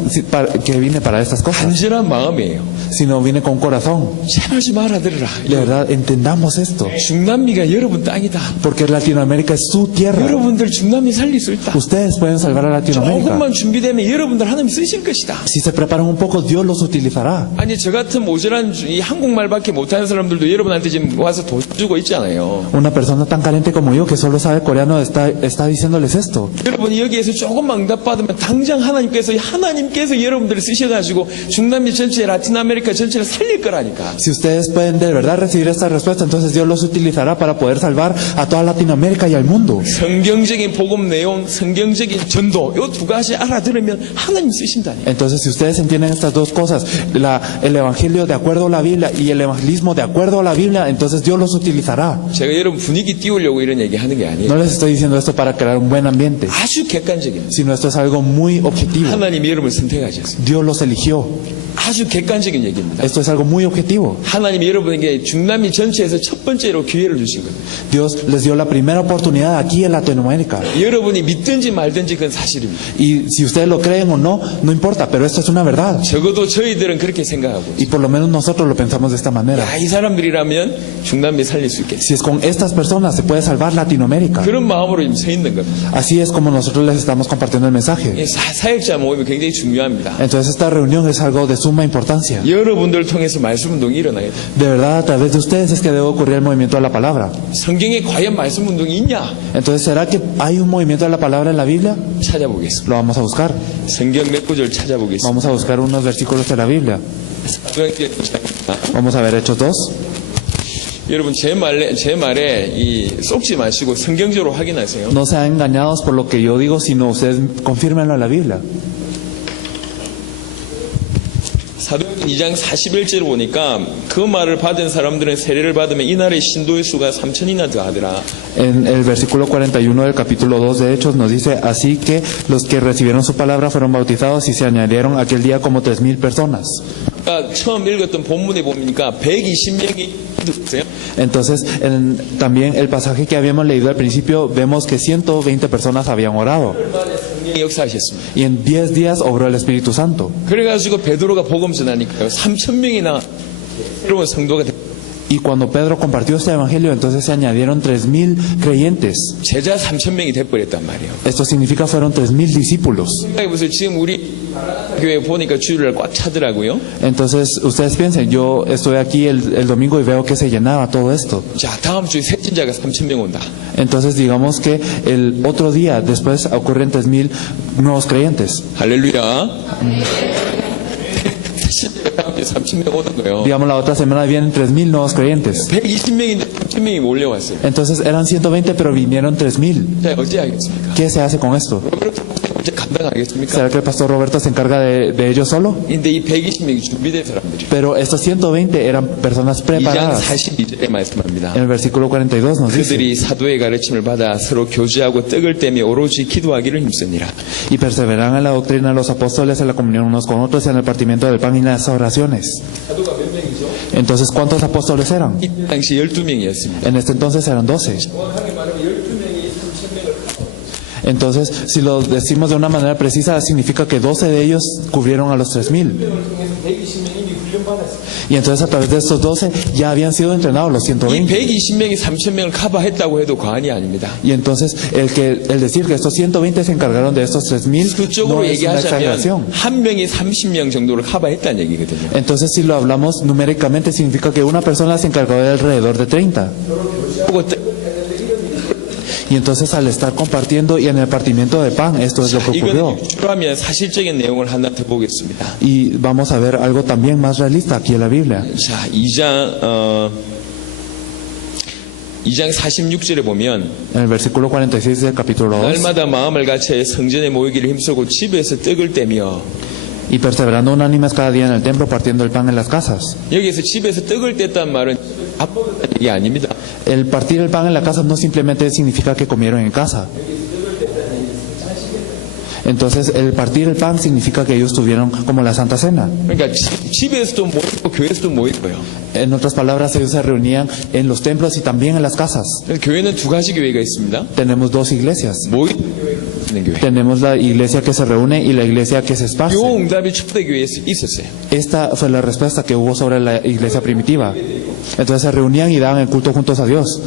que qué vine para estas cosas, 간절한 마음이에요. sino vine con corazón. 제발 좀 알아들으라. De verdad, entendamos esto, 중남미가 여러분 땅이다. porque Latinoamérica es su tierra. 여러분들 중남미 살릴 수 있다. Ustedes pueden salvar a Latinoamérica. 조금만 준비되면 여러분들 하나님 쓰실 것이다. Si se preparan un poco, Dios los utilizará. 아니 저 같은 모자란 이 한국말밖에 못하는 사람들도 여러분한테 지금 와서 돈 주고 있잖아요. Una persona tan carente como yo, que solo sabe coreano, está diciéndoles esto. 여러분이 여기에서 조금만 응답받으면 당장 하나님께서 여러분들을 쓰셔가지고 중남미 전체, 라틴 아메리카 전체를 살릴 거라니까. Si ustedes pueden de verdad recibir esta respuesta, entonces Dios los utilizará para poder salvar a toda Latinoamérica y al mundo. 성경적인 복음 내용, 성경적인 전도 이 두 가지 알아들으면 하나님 쓰신다니까. Entonces, si ustedes entienden estas dos cosas, el evangelio de acuerdo a la Biblia y el evangelismo de acuerdo a la Biblia, entonces Dios los utilizará. 제가 여러분 분위기 띄우려고 이런 얘기 하는 게 아니에요. No les estoy diciendo esto para crear un buen ambiente, 아주 객관적인. sino esto es algo muy objetivo. 하나님이 여러분을 선택하셨어요. Dios los eligió. 아주 객관적인 얘기입니다. Esto es algo muy objetivo. 하나님이 여러분에게 중남미 전체에서 첫 번째로 기회를 주신 거예요. Dios les dio la primera oportunidad aquí en Latinoamérica. 여러분이 믿든지 말든지 그건 사실입니다. Y si ustedes lo creen o no, no importa, pero esto es una verdad. 적어도 저희들은 그렇게 생각하고 Y por lo menos nosotros lo pensamos de esta manera. 이 사람들이라면 중남미 살릴 수 있겠지. Si es con estas personas se puede salvar Latinoamérica. 그런 마음으로 지금 서 있는 겁니다. Así es como nosotros les estamos compartiendo el mensaje. 사역자 모임이 굉장히 중요합니다. Entonces esta reunión es algo de suma importancia. 여러분들을 통해서 말씀 운동이 일어나야 돼요. De verdad, a través de ustedes es que debe ocurrir el movimiento de la palabra. 성경에 과연 말씀 운동이 있냐? Entonces, ¿será que hay un movimiento de la palabra en la Biblia? 찾아보겠습니다. Lo vamos a buscar. 성경 몇 구절 찾아보겠습니다. Vamos a buscar unos versículos de la Biblia. Vamos a ver Hechos 2. 여러분 제 말에 쏙지 마시고 성경적으로 확인하세요. No sean engañados por lo que yo digo, sino ustedes confírmenlo en la Biblia. 사도행전 2장 41절을 보니까 그 말을 받은 사람들은 세례를 받으면 이날의 신도의 수가 3,000이나 더하더라. En el versículo 41 del capítulo 2 de Hechos nos dice, así que los que recibieron su palabra fueron bautizados y se añadieron aquel día como 3,000 personas. 그러니까 처음 읽었던 본문에 보니까 120명이 있어요. Entonces, también el pasaje que habíamos leído al principio, vemos que 120 personas habían orado. 성령이 역사하셨습니다. Y en 10 días obró el Espíritu Santo. 그래가지고 베드로가 복음 전하니까요. 3,000명이나 새로운 성도가 됐어요. Y cuando Pedro compartió este evangelio, entonces se añadieron 3,000 creyentes. 제자 3,000명이 돼버렸단 말이에요. Esto significa fueron 3,000 discípulos. 생각해보세요. 지금 우리 교회 보니까 주일날 꽉 차더라고요. Entonces, ustedes piensen, yo estoy aquí el domingo y veo que se llenaba todo esto. 자, 다음 주에 새진자가 3,000명 온다. Entonces, digamos que el otro día después ocurren 3,000 nuevos creyentes. 할렐루야. 3,000명 오는 거예요. Digamos, la otra semana vienen 3,000 nuevos creyentes. 120명인데 3,000명이 몰려왔어요. Entonces, eran 120, pero vinieron 3,000. 자, 어찌 하겠습니까? ¿Qué se hace con esto? 어째 감당하겠습니까? ¿Será que el pastor Roberto se encarga de ellos solo? 근데 이 120명이 준비된 사람들이 Pero estos 120 eran personas 2장 preparadas. 42절에 말씀합니다. En el versículo 42 nos dice, 그들이 사도의 가르침을 받아 서로 교제하고 떡을 떼며 오로지 기도하기를 힘쓰니라. y perseveran en la doctrina de los apóstoles, en la comunión unos con otros, y en el partimiento del pan y las oraciones. 사도가 몇 명이죠? Entonces, ¿cuántos apóstoles eran? 이 당시 12명이었습니다. En este entonces eran 12. 정확하게 말하면 12명이 3,000명을 Entonces, si lo decimos de una manera precisa, significa que 12 de ellos cubrieron a los 3,000. Y entonces, a través de estos 12, ya habían sido entrenados los 이 120. 120명이 3,000명을 커버했다고 해도 과언이 아닙니다. Y entonces, el decir que estos 120 se encargaron de estos 3,000 no 수적으로 es una exageración. 얘기하자면 한 명이 30명 정도를 커버했다는 얘기거든요. Entonces, si lo hablamos numéricamente, significa que una persona se encargó de alrededor de 30. 그리고 Y entonces, al estar compartiendo y en el partimiento de pan, esto es lo que ocurrió. 이거는 추가하면 사실적인 내용을 하나 더 보겠습니다. Y vamos a ver algo también más realista aquí en la Biblia. 자, 2장 46절에 보면 En el versículo 46 del capítulo 2. 날마다 마음을 같이 성전에 모이기를 힘쓰고 집에서 떡을 떼며 Y perseverando unánimes cada día en el templo, partiendo el pan en las casas. 여기서 집에서 떡을 뗐단 말은 밥 먹었다는 얘기 아닙니다. El partir el pan en la casa no simplemente significa que comieron en casa. Entonces, el partir el pan significa que ellos tuvieron como la Santa Cena. 그러니까 집에서도 모이고 교회에서도 모이고요. En otras palabras, ellos se reunían en los templos y también en las casas. 교회는 두 가지 교회가 있습니다. Tenemos dos iglesias. 모이는 있는 교회. Tenemos la iglesia que se reúne y la iglesia que se esparce. 요 응답이 초대교회에 있었어요. Esta fue la respuesta que hubo sobre la iglesia primitiva. Entonces se reunían y daban el culto juntos a Dios.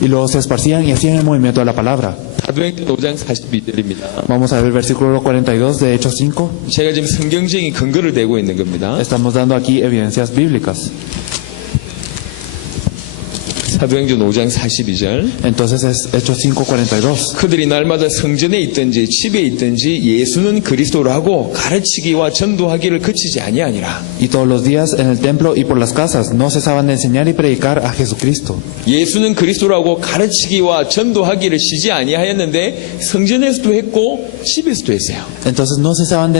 Y luego se esparcían y hacían el movimiento de la palabra. 사도행전 5장 42절입니다. Vamos a ver el versículo 42 de Hechos 5. 제가 지금 성경적인 근거를 대고 있는 겁니다. Estamos dando aquí evidencias bíblicas. 사도행전 5장 42절. Entonces es Hechos 5:42. 그들이 날마다 성전에 있든지 집에 있든지 예수는 그리스도라고 가르치기와 전도하기를 그치지 아니하니라. Y todos los días en el templo y por las casas no cesaban de enseñar y predicar a Jesucristo. 예수는 그리스도라고 가르치기와 전도하기를 쉬지 아니하였는데 성전에서도 했고 집에서도 했어요. Entonces no cesaban de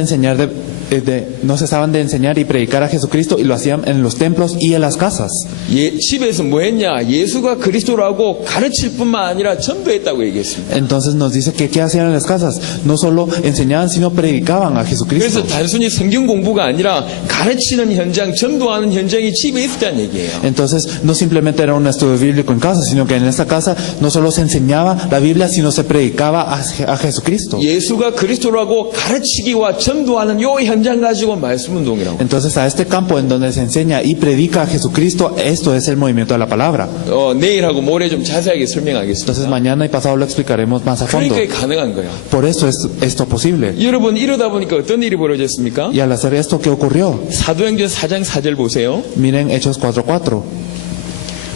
enseñar y predicar a Jesucristo y lo hacían en los templos y en las casas. 집에서 뭐 했냐? 예수가 그리스도라고 가르칠 뿐만 아니라 전도했다고 얘기했습니다. Entonces nos dice que qué hacían en las casas. No solo enseñaban sino predicaban a Jesucristo. 그래서 단순히 성경 공부가 아니라 가르치는 현장, 전도하는 현장이 집에 있었다는 얘기예요. Entonces no simplemente era un estudio bíblico en casa, sino que en esta casa no solo se enseñaba la Biblia, sino se predicaba a Jesucristo. 예수가 그리스도라고 가르치기와 전도하는 요 현장 가지고 말씀 운동이라고. Entonces a este campo en donde se enseña y predica a Jesucristo, esto es el movimiento de la palabra. 내일하고 모레 좀 자세하게 설명하겠습니다. Entonces mañana y pasado lo explicaremos más a fondo. 그러니까 가능한 거예요. Por eso es esto posible. 여러분 이러다 보니까 어떤 일이 벌어졌습니까? Y al hacer esto, ¿qué ocurrió? 사도행전 4장 4절 보세요. Miren Hechos 4:4.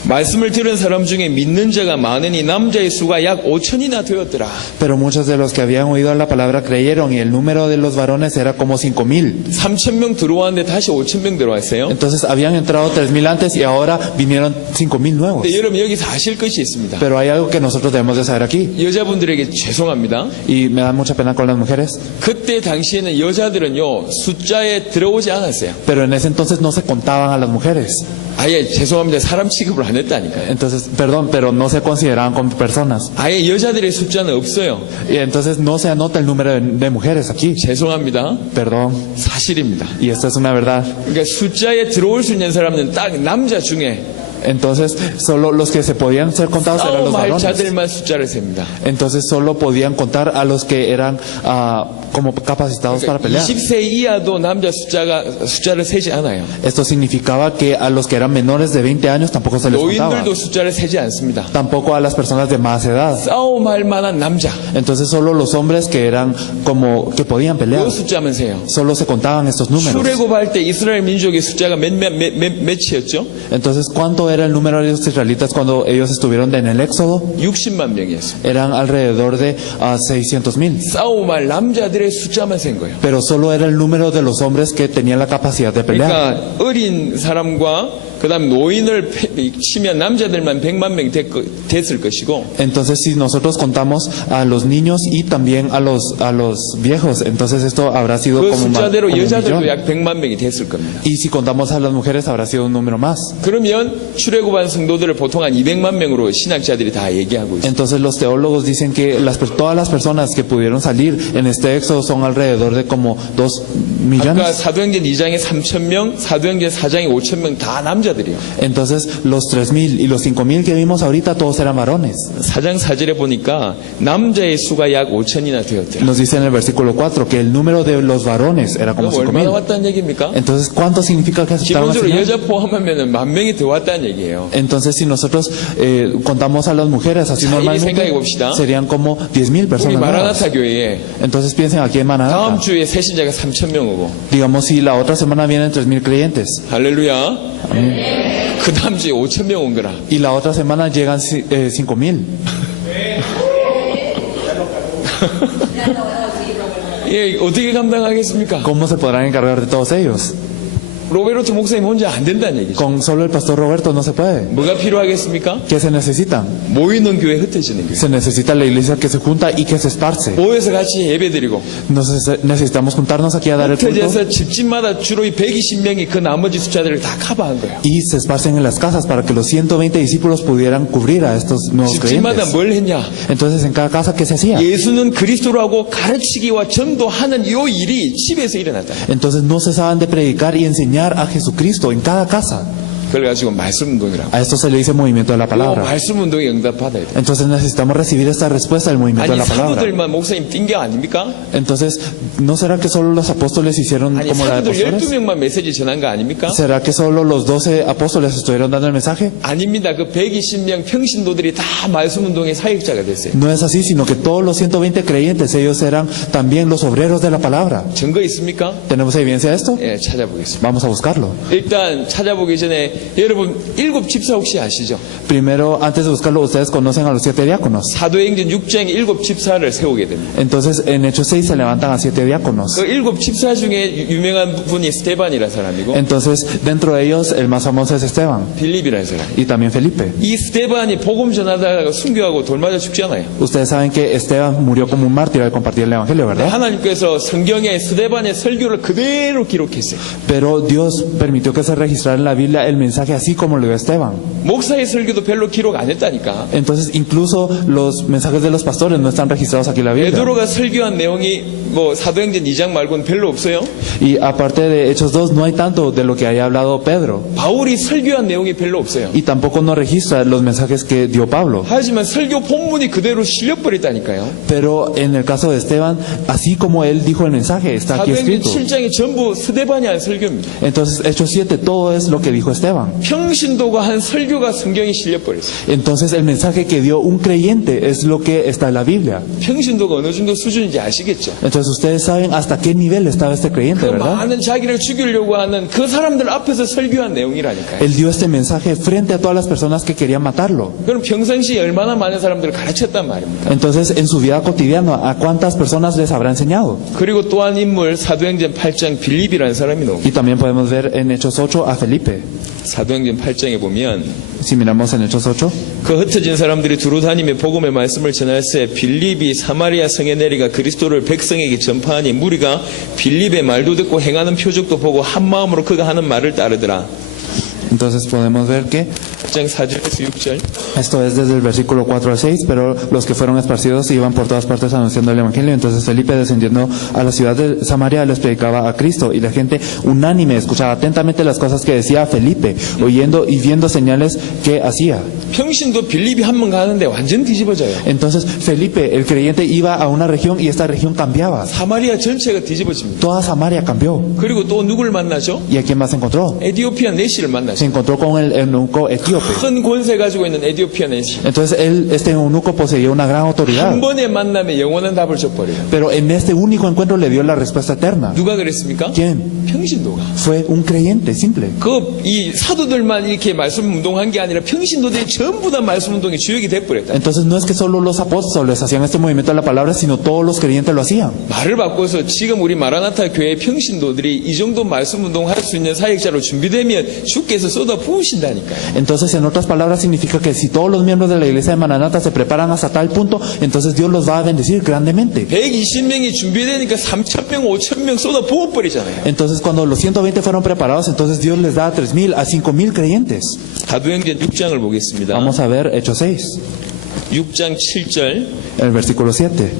말씀을 들은 사람 중에 믿는 자가 많으니 남자의 수가 약 5천이나 되었더라. Pero muchos de los que habían oído la palabra creyeron y el número de los varones era como 5,000. 3,000명 들어왔는데 다시 5,000명 들어왔어요. Entonces habían entrado 3,000 antes y ahora vinieron 5,000 nuevos. 근데 여러분 여기서 아실 것이 있습니다. Pero hay algo que nosotros debemos de saber aquí. 여자분들에게 죄송합니다. Y me da mucha pena con las mujeres. 그때 당시에는 여자들은요 숫자에 들어오지 않았어요. Pero en ese entonces no se contaban a las mujeres. 아예 죄송합니다. 사람 취급을 안 했다니까요. Entonces, perdón, pero no se consideraban como personas. 아예 여자들의 숫자는 없어요. Y entonces no se anota el número de mujeres aquí. 죄송합니다. Perdón. 사실입니다. Y esta es una verdad. 그러니까 숫자에 들어올 수 있는 사람은 딱 남자 중에 Entonces, solo los que se podían ser contados eran los 싸움할 varones. 자들만 숫자를 셉니다. Entonces solo podían contar a los que eran como capacitados para pelear. 20세 이하도 남자 숫자를 세지 않아요. Esto significaba que a los que eran menores de 20 años tampoco se les contaba. 노인들도 숫자를 세지 않습니다. Tampoco a las personas de más edad. 싸움할 만한 남자 Entonces solo los hombres que eran como que podían pelear. 그 숫자만 세요. Solo se contaban estos números. 출애굽할 때 이스라엘 민족의 숫자가 몇이었죠? Entonces, ¿cuánto era el número de los israelitas cuando ellos estuvieron en el Éxodo? 60만 명이었습니다. Eran alrededor de 600,000. 싸움할 남자들의 숫자만 센 거예요. Pero solo era el número de los hombres que tenían la capacidad de pelear. 그러니까 어린 사람과 그다음 노인을 치면 남자들만 100만 명 됐을 것이고 Entonces, si nosotros contamos a los niños y también a los viejos, entonces esto habrá sido 그 como, 숫자대로 como un 여자들도 millón. 약 100만 명이 됐을 겁니다. Y si contamos a las mujeres, habrá sido un número más. 그러면 출애굽한 성도들을 보통 한 200만 명으로 신학자들이 다 얘기하고 있어요. Entonces los teólogos dicen que todas las personas que pudieron salir en este éxodo son alrededor de como 2 아까 millones. 사도행전 2장에 3,000명, 사도행전 4장에 5,000명 다 남자들이요. Entonces los 3,000 y los 5,000 que vimos ahorita todos eran varones. 4장 4절에 보니까 남자의 수가 약 5,000이나 되었대요. Nos dice en el versículo 4 que el número de los varones era como 그럼 얼마나 5,000. 왔다는 얘기입니까? Entonces, ¿cuánto significa que aceptaron al 기본적으로 Señor? 여자 포함하면 10,000명이 더 왔다는 얘기예요. Entonces, si nosotros contamos a las mujeres así 자, normalmente, 생각해 봅시다. serían como 10,000 우리 personas nuevas. 마라나타 교회에 Entonces piensen aquí en 다음 Maranata. 주에 새신자가 3,000명 오고 Digamos si la otra semana vienen 3,000 creyentes 할렐루야. 그 다음 주에 5,000명 온 거라. y la otra semana llegan 5,000. 예, 어떻게 감당하겠습니까? ¿Cómo se podrán encargar de todos ellos? 로베르토 목사님 혼자 안 된다는 얘기죠. Con solo el pastor Roberto no se puede. 뭐가 필요하겠습니까? ¿Qué se necesita? 모이는 교회, 흩어지는 교회. Se necesita la iglesia que se junta y que se esparce. 모여서 같이 예배드리고 Necesitamos juntarnos aquí a dar el culto 흩어져서 집집마다 주로 이 120명이 그 나머지 숫자들을 다 커버한 거예요. y se esparcen en las casas para que los 120 discípulos pudieran cubrir a estos nuevos 집집마다 creyentes. 뭘 했냐? Entonces, en cada casa, ¿qué se hacía? 예수는 그리스도라고 가르치기와 전도하는 이 일이 집에서 일어났다. Entonces no cesaban de predicar y enseñar a Jesucristo en cada casa. 그걸 가지고 말씀 운동이라고. A esto se le dice movimiento de la 이 palabra. 말씀 운동에 응답받아야 돼. Entonces necesitamos recibir esta respuesta del movimiento de 아니 la palabra. 사도들만 목사님 뛴 게 아닙니까? Entonces, ¿no será que solo los apóstoles hicieron 아니 como la de 사도들 apóstoles? 12명만 메시지 전한 거 아닙니까? ¿Será que solo los 12 apóstoles estuvieron dando el mensaje? 아닙니다. 그 120명 평신도들이 다 말씀 운동의 사역자가 됐어요. No es así, sino que todos los 120 creyentes, ellos eran también los obreros de la palabra. 증거 있습니까? ¿Tenemos evidencia de esto? 예, 찾아보겠습니다. Vamos a buscarlo. 일단 찾아보기 전에 여러분 7집사 혹시 아시죠? Primero, antes de buscarlo, ustedes conocen a los 7 diáconos. 사도행전 6장에 7집사를 세우게 됩니다. Entonces, en Hechos 6 se levantan a 7 diáconos. 그 7집사 중에 유명한 분이 스테반이라는 사람이고 Entonces, dentro de ellos, el más famoso es Esteban 빌립이라는 사람. y también Felipe. 이 스테반이 복음 전하다가 순교하고 돌 맞아 죽잖아요. Ustedes saben que Esteban murió como un mártir al compartir el evangelio, ¿verdad? 하나님께서 성경에 스테반의 설교를 그대로 기록했어요. Pero Dios permitió que se registrara en la Biblia el mensaje así como lo dio Esteban. 목사의 설교도 별로 기록 안 했다니까. Entonces, incluso los mensajes de los pastores no están registrados aquí en la Biblia. 베드로가 설교한 내용이 뭐 사도행전 2장 말고는 별로 없어요. Y aparte de Hechos 2, no hay tanto de lo que haya hablado Pedro. 바울이 설교한 내용이 별로 없어요. Y tampoco nos registra los mensajes que dio Pablo. 하지만 설교 본문이 그대로 실려버렸다니까요. Pero en el caso de Esteban, así como él dijo el mensaje, está aquí 사도행전 escrito. 7장이 전부 스데반이 한 설교입니다. Entonces, Hechos 7, todo es lo que dijo Esteban. 평신도가 한 설교가 성경에 실려버렸어요. Entonces, el mensaje que dio un creyente es lo que está en la Biblia. 평신도가 어느 정도 수준인지 아시겠죠? Entonces, ustedes saben hasta qué nivel estaba este creyente, 그 ¿verdad? 많은 자기를 죽이려고 하는 그 사람들 앞에서 설교한 내용이라니까요. Él dio este mensaje frente a todas las personas que querían matarlo. 그럼 평상시에 얼마나 많은 사람들을 가르쳤단 말입니까? Entonces, en su vida cotidiana, ¿a cuántas personas les habrá enseñado? 그리고 또 한 인물 사도행전 8장 빌립이라는 사람이 나옵니다. Y también podemos ver en Hechos 8 a Felipe. 사도행전 8장에 보면 Si miramos en Hechos 8, 그 흩어진 사람들이 두루 다니며 복음의 말씀을 전할세 빌립이 사마리아 성에 내려가 그리스도를 백성에게 전파하니 무리가 빌립의 말도 듣고 행하는 표적도 보고 한 마음으로 그가 하는 말을 따르더라. entonces podemos ver que 8장 4절에서 6절. esto es desde el versículo 4 al 6, pero los que fueron esparcidos iban por todas partes anunciando el Evangelio. Entonces Felipe, descendiendo a la ciudad de Samaria, les predicaba a Cristo, y la gente unánime escuchaba atentamente las cosas que decía Felipe, oyendo y viendo señales que hacía. 평신도 빌립이 한 번 가는데 완전 뒤집어져요. Entonces Felipe, el creyente, iba a una región y esta región cambiaba. 사마리아 전체가 뒤집어집니다. Toda Samaria cambió. 그리고 또 누굴 만나죠? ¿Y a quién más se encontró? 에디오피아 내시를 만나죠. Se encontró con el eunuco etíope. 큰 권세 가지고 있는 에디오피아 내시. Entonces este eunuco poseía una gran autoridad. 한 번의 만남에 영원한 답을 줘버려요. Pero en este único encuentro le dio la respuesta eterna. 누가 그랬습니까? ¿Quién? 평신도가. Fue un creyente simple. 이 사도들만 이렇게 말씀 운동한 게 아니라 평신도들이 전부 다 말씀 운동의 주역이 돼버렸다. Entonces no es que solo los apóstoles hacían este movimiento de la palabra, sino todos los creyentes lo hacían. 말을 바꿔서 지금 우리 마라나타 교회 평신도들이 이 정도 말씀 운동할 수 있는 사역자로 준비되면 주께서 쏟아 부으신다니까요. Entonces, en otras palabras, significa que si todos los miembros de la iglesia de Maranata se preparan hasta tal punto, entonces Dios los va a bendecir grandemente. 120명이 준비되니까 3,000명, 5,000명 쏟아 부어버리잖아요. Entonces, cuando los 120 fueron preparados, entonces Dios les da a 3,000 a 5,000 creyentes. 사도행전 6장을 보겠습니다. Vamos a ver Hechos 6, 6장 7절. el versículo 7.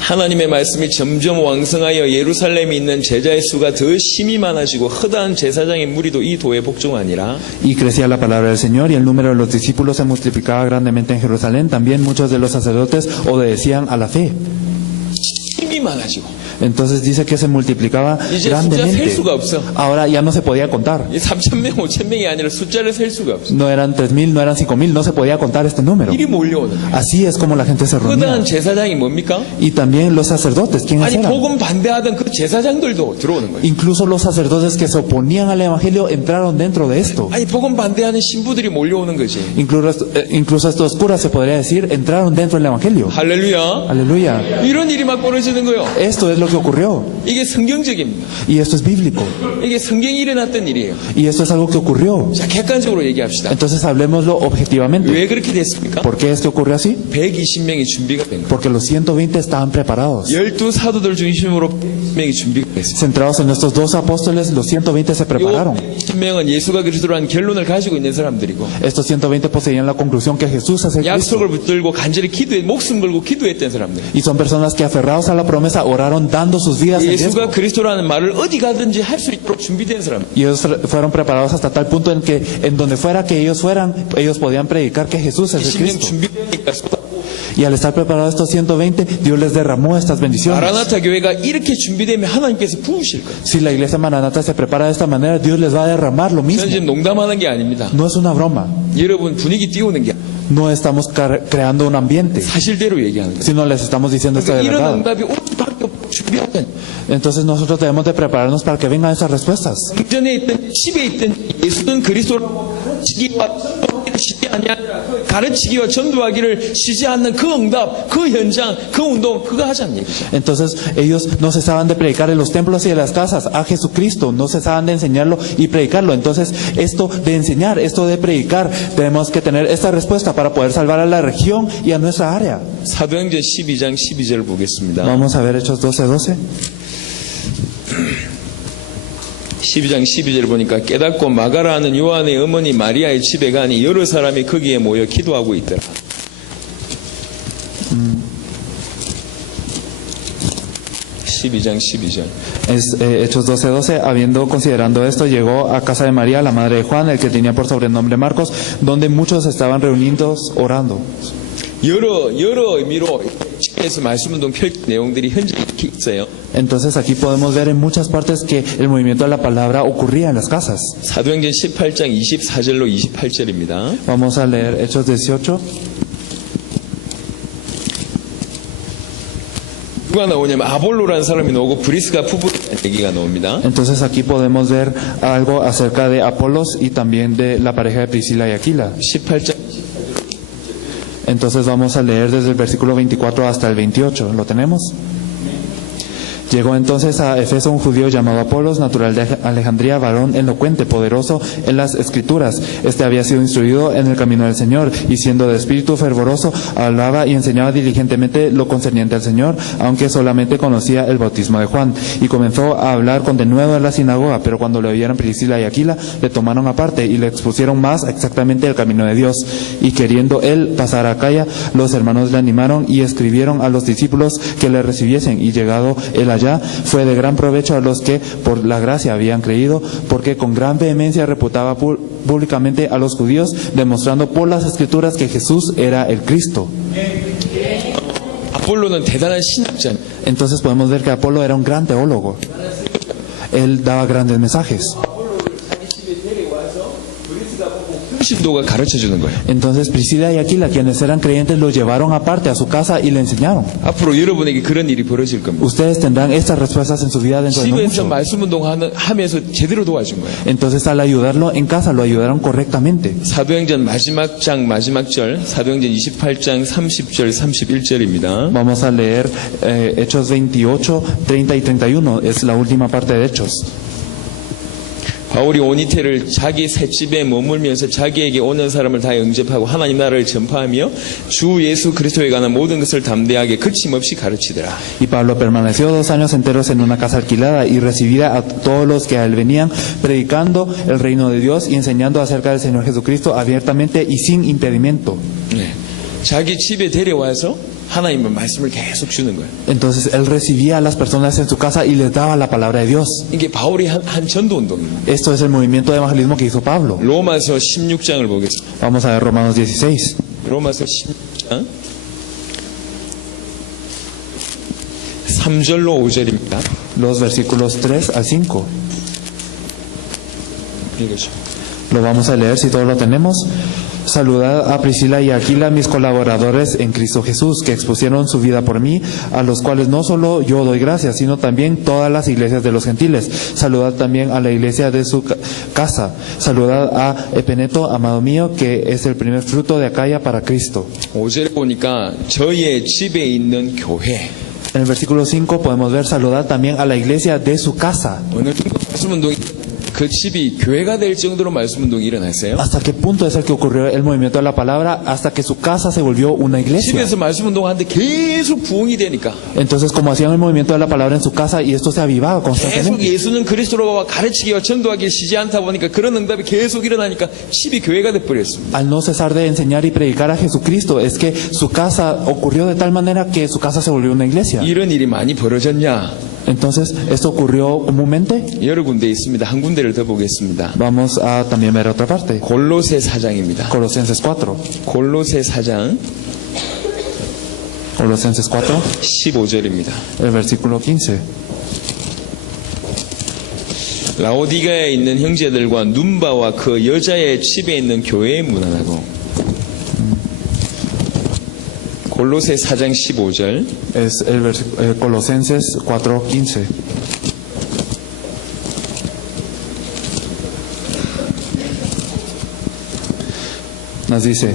하나님의 말씀이 점점 왕성하여 예루살렘에 있는 제자의 수가 더 심히 많아지고 허다한 제사장의 무리도 이 도에 복종하니라. Y crecía la palabra del Señor y el número de los discípulos se multiplicaba grandemente en Jerusalén. También muchos de los sacerdotes obedecían a la fe. 힘이 많아지고. Entonces dice que se multiplicaba 이제 숫자 셀 grandemente. 수가 없어. Ahora ya no se podía contar. 이 3,000명, 5,000명이 아니라 숫자를 셀 수가 없어. No eran 3,000, no eran 5,000, no se podía contar este número. 일이 몰려오는 거야. Así es como la gente se reunía. 허다한 제사장이 뭡니까? Y también los sacerdotes, ¿quiénes 아니 eran? 복음 반대하던 그 제사장들도 들어오는 거예요. Incluso los sacerdotes que se oponían al evangelio entraron dentro de esto. 아니 복음 반대하는 신부들이 몰려오는 거지. Incluso estos curas, se podría decir, entraron dentro del evangelio. 할렐루야. Aleluya. 이런 일이 막 벌어지는 거예요. Esto es lo que ocurrió. 이게 성경적입니다. Y esto es bíblico. 이게 성경이 일어났던 일이에요. Y esto es algo que ocurrió. 자, 객관적으로 얘기합시다. Entonces hablemoslo objetivamente. 왜 그렇게 됐습니까? ¿Por qué esto ocurrió así? 120명이 준비가 된 거예요. Porque los 120 estaban preparados. 12 사도들 중심으로 100명이 준비가 됐어요. Centrados en estos 12 apóstoles, los 120 se prepararon. 100명은 예수가 그리스도라는 결론을 가지고 있는 사람들이고 Estos 120 poseían la conclusión que Jesús es el Cristo. 약속을 붙들고 간절히 목숨 걸고 기도했던 사람들. Y son personas que aferrados a la promesa oraron dando sus vidas en riesgo. 예수가 그리스도라는 말을 어디 가든지 할 수 있도록 준비된 사람. Y ellos fueron preparados hasta tal punto en que en donde fuera que ellos fueran, ellos podían predicar que Jesús es el 20년 Cristo. 준비되니까 Y al estar preparados estos 120, Dios les derramó estas bendiciones. 마라나타 교회가 이렇게 준비되면 하나님께서 부으실 거예요. Si la iglesia Maranata se prepara de esta manera, Dios les va a derramar lo mismo. 저는 지금 농담하는 게 아닙니다. No es una broma. 여러분 분위기 띄우는 게 아니에요. No estamos creando un ambiente, 사실대로 얘기하는 거예요. sino les estamos diciendo esto de 그러니까 이런 verdad. 응답이 올 수밖에 없고 준비하자니. Entonces nosotros debemos de prepararnos para que vengan esas respuestas. 전에 있던 집에 있던 예수는 그리스도라고 가르치기와 전도하기를 쉬지 아니하니라. 가르치기와 전도하기를 쉬지 않는 그 응답, 그 현장, 그 운동 그거 하자는 얘기죠. Entonces ellos no cesaban de predicar en los templos y en las casas a Jesucristo, no cesaban de enseñarlo y predicarlo. Entonces esto de enseñar, esto de predicar, tenemos que tener esta respuesta para poder salvar a la región y a nuestra área. 사도행전 12장 12절 보겠습니다. Vamos a ver Hechos 12:12. 12장 12절 보니까 깨닫고 마가라 하는 요한의 어머니 마리아의 집에 가니 여러 사람이 거기에 모여 기도하고 있더라. 12장 12절. Hechos 12:12, habiendo considerando esto, llegó a casa de María, la madre de Juan, el que tenía por sobrenombre Marcos, donde muchos estaban reunidos orando. 여러 의미로 집에서 말씀 운동 펼 내용들이 현재 이렇게 있어요. Entonces aquí podemos ver en muchas partes que el movimiento de la palabra ocurría en las casas. 사도행전 18장 24절로 28절입니다. Vamos a leer Hechos 18. 누가 나오냐면 아볼로라는 사람이 나오고 브리스가 부부라는 얘기가 나옵니다. Entonces aquí podemos ver algo acerca de Apolos y también de la pareja de Priscila y Aquila. 18장 Entonces vamos a leer desde el versículo 24 hasta el 28. ¿Lo tenemos? Llegó entonces a Efeso un judío llamado Apolos, natural de Alejandría, varón elocuente, poderoso en las Escrituras. Este había sido instruido en el camino del Señor, y siendo de espíritu fervoroso, hablaba y enseñaba diligentemente lo concerniente al Señor, aunque solamente conocía el bautismo de Juan. Y comenzó a hablar con denuedo en la sinagoga, pero cuando le oyeron Priscila y Aquila, le tomaron aparte y le expusieron más exactamente el camino de Dios. Y queriendo él pasar a Acaya, los hermanos le animaron y escribieron a los discípulos que le recibiesen, y llegado él allá, fue de gran provecho a los que por la gracia habían creído, porque con gran vehemencia reputaba públicamente a los judíos, demostrando por las Escrituras que Jesús era el Cristo. 아폴로는 대단한 신학자입니다. Entonces podemos ver que Apolo era un gran teólogo. Él daba grandes mensajes. 신도가 가르쳐 주는 거예요. Entonces Priscila y Aquila, quienes eran creyentes, lo llevaron aparte a su casa y le enseñaron. 앞으로 여러분에게 그런 일이 벌어질 겁니다. Ustedes tendrán estas respuestas en su vida dentro de no 집에서 mucho. 말씀 운동하면서 제대로 도와준 거예요. Entonces al ayudarlo en casa, lo ayudaron correctamente. 사도행전 마지막 장 마지막 절, 사도행전 28장 30절 31절입니다. Vamos a leer Hechos 28, 30 y 31. Es la última parte de Hechos. 바울이 온 이태를 자기 새 집에 머물면서 자기에게 오는 사람을 다 영접하고 하나님 나라를 전파하며 주 예수 그리스도에 관한 모든 것을 담대하게 거침없이 가르치더라. Y Pablo permaneció 2 años enteros en una casa alquilada y recibía a todos los que a él venían, predicando el reino de Dios y enseñando acerca del Señor Jesucristo abiertamente y sin impedimento. 네. 자기 집에 데려와서 하나님의 말씀을 계속 주는 거예요. Entonces él recibía a las personas en su casa y les daba la palabra de Dios. 이게 바울이 한 전도 운동입니다. Esto es el movimiento de evangelismo que hizo Pablo. 로마서 16장을 보겠습니다. Vamos a ver Romanos 16. 로마서 16장 3절로 5절입니다. Los versículos 3 al 5. 읽으시죠. Lo vamos a leer si todos lo tenemos. Saludad a Priscila y a Aquila, mis colaboradores en Cristo Jesús, que expusieron su vida por mí, a los cuales no solo yo doy gracias, sino también todas las iglesias de los gentiles. Saludad también a la iglesia de su casa. Saludad a Epeneto, amado mío, que es el primer fruto de Acaya para Cristo. 5절에 보니까 저희의 집에 있는 교회. En el versículo 5 podemos ver saludad también a la iglesia de su casa. 어느 정도 말씀 운동이 그 집이 교회가 될 정도로 말씀 운동이 일어났어요. ¿Hasta qué punto es el que ocurrió el movimiento de la palabra? Hasta que su casa se volvió una iglesia. 집에서 말씀 운동하는데 계속 부흥이 되니까 Entonces, como hacían el movimiento de la palabra en su casa y esto se avivaba 계속 constantemente. 예수는 그리스도로 가르치기와 전도하기 쉬지 않다 보니까 그런 응답이 계속 일어나니까 집이 교회가 돼버렸습니다. Al no cesar de enseñar y predicar a Jesucristo, es que su casa ocurrió de tal manera que su casa se volvió una iglesia. 이런 일이 많이 벌어졌냐? Entonces, ¿esto ocurrió comúnmente? 여러 군데 있습니다. 한 군데를 더 보겠습니다. Vamos a también ver otra parte. 골로새 4장입니다. Colosenses 4. 골로새 4장 Colosenses 4, 15절입니다. el versículo 15. 라오디가에 있는 형제들과 눈바와 그 여자의 집에 있는 교회에 문안하고. 골로새 4장 15절. Es el Colosenses 4, 15. Nos dice,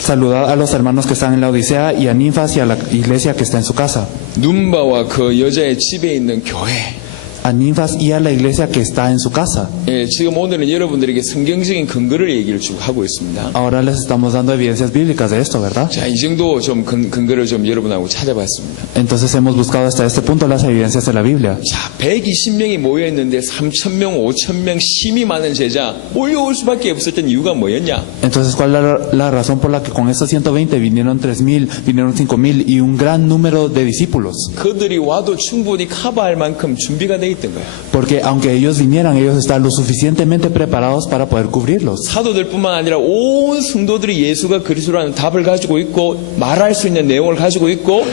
saludad a los hermanos que están en la Odisea y a Ninfas y a la iglesia que está en su casa. 눈바와 그 여자의 집에 있는 교회. A Ninfas y a la iglesia que está en su casa. 예, 지금 오늘은 여러분들에게 성경적인 근거를 얘기를 쭉 하고 있습니다. Ahora les estamos dando evidencias bíblicas de esto, ¿verdad? 자, 이 정도 좀 근거를 좀 여러분하고 찾아봤습니다. Entonces hemos buscado hasta este punto las evidencias de la Biblia. 자, 120명이 모여있는데 3,000명, 5,000명 심이 많은 제자 몰려올 수밖에 없었던 이유가 뭐였냐? Entonces, ¿cuál es la razón por la que con estos 120 vinieron 3,000, vinieron 5,000 y un gran número de discípulos? 그들이 와도 충분히 커버할 만큼 준비가 돼 있던 거야. Porque aunque ellos vinieran, ellos están lo suficientemente preparados para poder cubrirlos. 사도들뿐만 아니라 온 성도들이 예수가 그리스도라는 답을 가지고 있고 말할 수 있는 내용을 가지고 있고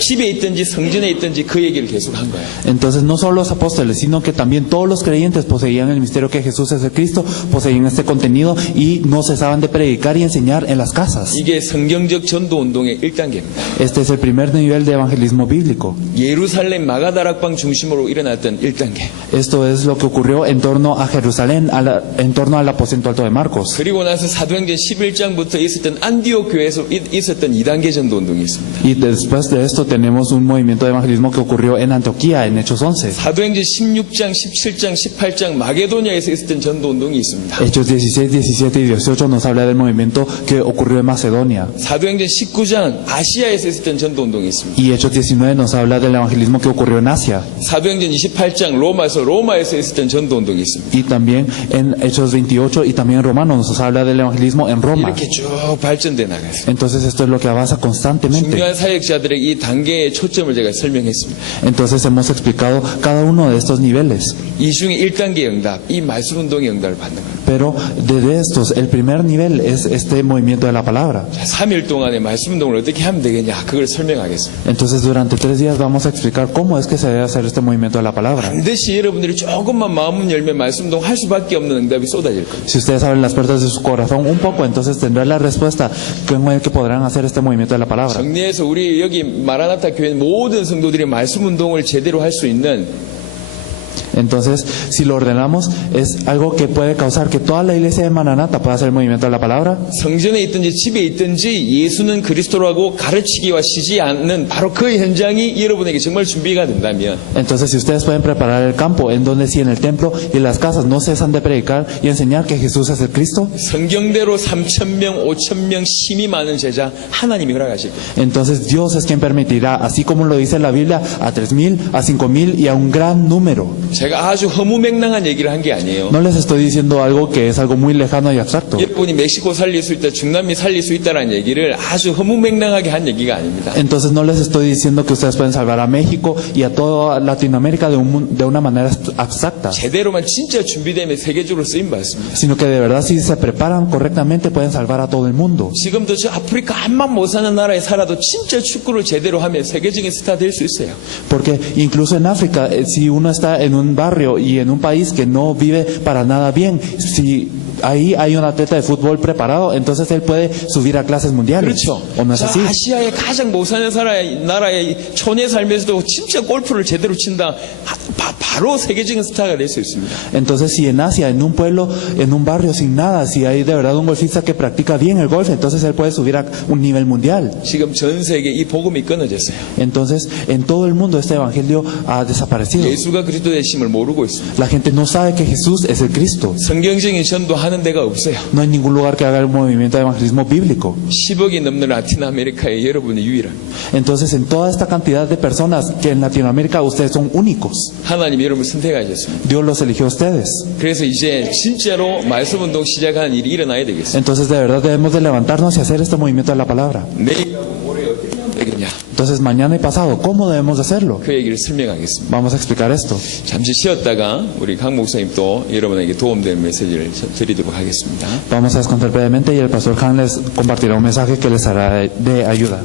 집에 있든지 성전에 있든지 그 얘기를 계속 한 거야. Entonces, no solo los apóstoles, sino que también todos los creyentes poseían el misterio que Jesús es el Cristo, poseían este contenido y no cesaban de predicar y enseñar en las casas. 이게 성경적 전도 운동의 1단계입니다. Este es el primer nivel de evangelismo bíblico. 예루살렘 마가다락방 중심으로 일어났던 1단계. Esto es lo que ocurrió en torno a Jerusalén, en torno al aposento alto de Marcos. 그리고 나서 사도행전 11장부터 있었던 안디옥 교회에서 있었던 2단계 전도 운동이 있습니다. Y después de esto tenemos un movimiento de evangelismo que ocurrió en Antioquía, en Hechos 11. 사도행전 16장, 17장, 18장 마게도니아에서 있었던 전도 운동이 있습니다. Hechos 16, 17 y 18 nos habla del movimiento que ocurrió en Macedonia. 사도행전 19장 아시아에서 있었던 전도 운동이 있습니다. Y Hechos 19 nos habla del evangelismo que ocurrió en Asia. 사도행전 28장 로마에서 있었던 전도 운동이 있습니다. Y también en Hechos 28 y también en Romanos nos habla del evangelismo en Roma. 이렇게 쭉 발전돼 나갔어요. Entonces esto es lo que avanza constantemente. 중요한 사역자들의 이 단계의 초점을 제가 설명했습니다. Entonces hemos explicado cada uno de estos niveles. 이 중에 1단계 응답, 이 말씀 운동의 응답을 받는 거예요. Pero de estos, el primer nivel es este movimiento de la palabra. 자, 3일 동안에 말씀 운동을 어떻게 하면 되겠냐, 그걸 설명하겠습니다. Entonces durante 3 días vamos a explicar cómo es que se debe hacer este movimiento de la palabra. 반드시 여러분들이 조금만 마음을 열면 말씀 운동 할 수밖에 없는 응답이 쏟아질 거예요. Si ustedes abren las puertas de su corazón un poco, entonces tendrán la respuesta con el que podrán hacer este movimiento de la palabra. 정리해서 우리 여기 마라나타 교회 모든 성도들이 말씀 운동을 제대로 할 수 있는 Entonces, si lo ordenamos, es algo que puede causar que toda la iglesia de Maranata pueda hacer el movimiento de la palabra. 성전에 있든지 집에 있든지 예수는 그리스도라고 가르치기와 쉬지 않는 바로 그 현장이 여러분에게 정말 준비가 된다면 Entonces, si ustedes pueden preparar el campo, en donde si en el templo y en las casas no cesan de predicar y enseñar que Jesús es el Cristo, 성경대로 3,000명, 5,000명 심이 많은 제자 하나님이 허락하실 거예요. entonces Dios es quien permitirá, así como lo dice la Biblia, a 3,000, a 5,000 y a un gran número. 제가 아주 허무맹랑한 얘기를 한 게 아니에요. No les estoy diciendo algo que es algo muy lejano y abstracto. 여러분이 멕시코 살릴 수 있다, 중남미 살릴 수 있다라는 얘기를 아주 허무맹랑하게 한 얘기가 아닙니다. Entonces no les estoy diciendo que ustedes pueden salvar a México y a toda Latinoamérica de una manera abstracta, 제대로만 진짜 준비되면 세계적으로 쓰임 받습니다. sino que de verdad si se preparan correctamente pueden salvar a todo el mundo. 지금도 저 아프리카 한만 못 사는 나라에 살아도 진짜 축구를 제대로 하면 세계적인 스타 될 수 있어요. Porque incluso en África, si uno está en un barrio y en un país que no vive para nada bien, si ahí hay un atleta de fútbol preparado, entonces él puede subir a clases mundiales. 그렇죠. ¿O no es así? 아시아의 가장 못 사는 나라의 촌에 살면서도 진짜 골프를 제대로 친다. 바로 세계적인 스타가 될 수 있습니다. Entonces, si en Asia, en un pueblo, en un barrio sin nada, si hay de verdad un golfista que practica bien el golf, entonces él puede subir a un nivel mundial. 지금 전 세계 이 복음이 끊어졌어요. Entonces, en todo el mundo este evangelio ha desaparecido. 예수가 그리스도의 힘을 모르고 있습니다. La gente no sabe que Jesús es el Cristo. 성경적인 전도하는 데가 없어요. No hay ningún lugar que haga el movimiento de evangelismo bíblico. 10억이 넘는 라틴 아메리카에 여러분이 유일합니다. Entonces, en toda esta cantidad de personas que en Latinoamérica ustedes son únicos, 하나님이 여러분 선택하셨습니다. Dios los eligió a ustedes. 그래서 이제 진짜로 말씀 운동 시작하는 일이 일어나야 되겠어요. Entonces, de verdad debemos de levantarnos y hacer este movimiento de la palabra. 내일하고 모레 어떻게 하면 되겠냐? Entonces, mañana y pasado, ¿cómo debemos hacerlo? 그 얘기를 설명하겠습니다. Vamos a explicar esto. 잠시 쉬었다가 우리 강 목사님 또 여러분에게 도움되는 메시지를 드리도록 하겠습니다. Vamos a descansar brevemente y el pastor Han les compartirá un mensaje que les hará de ayuda.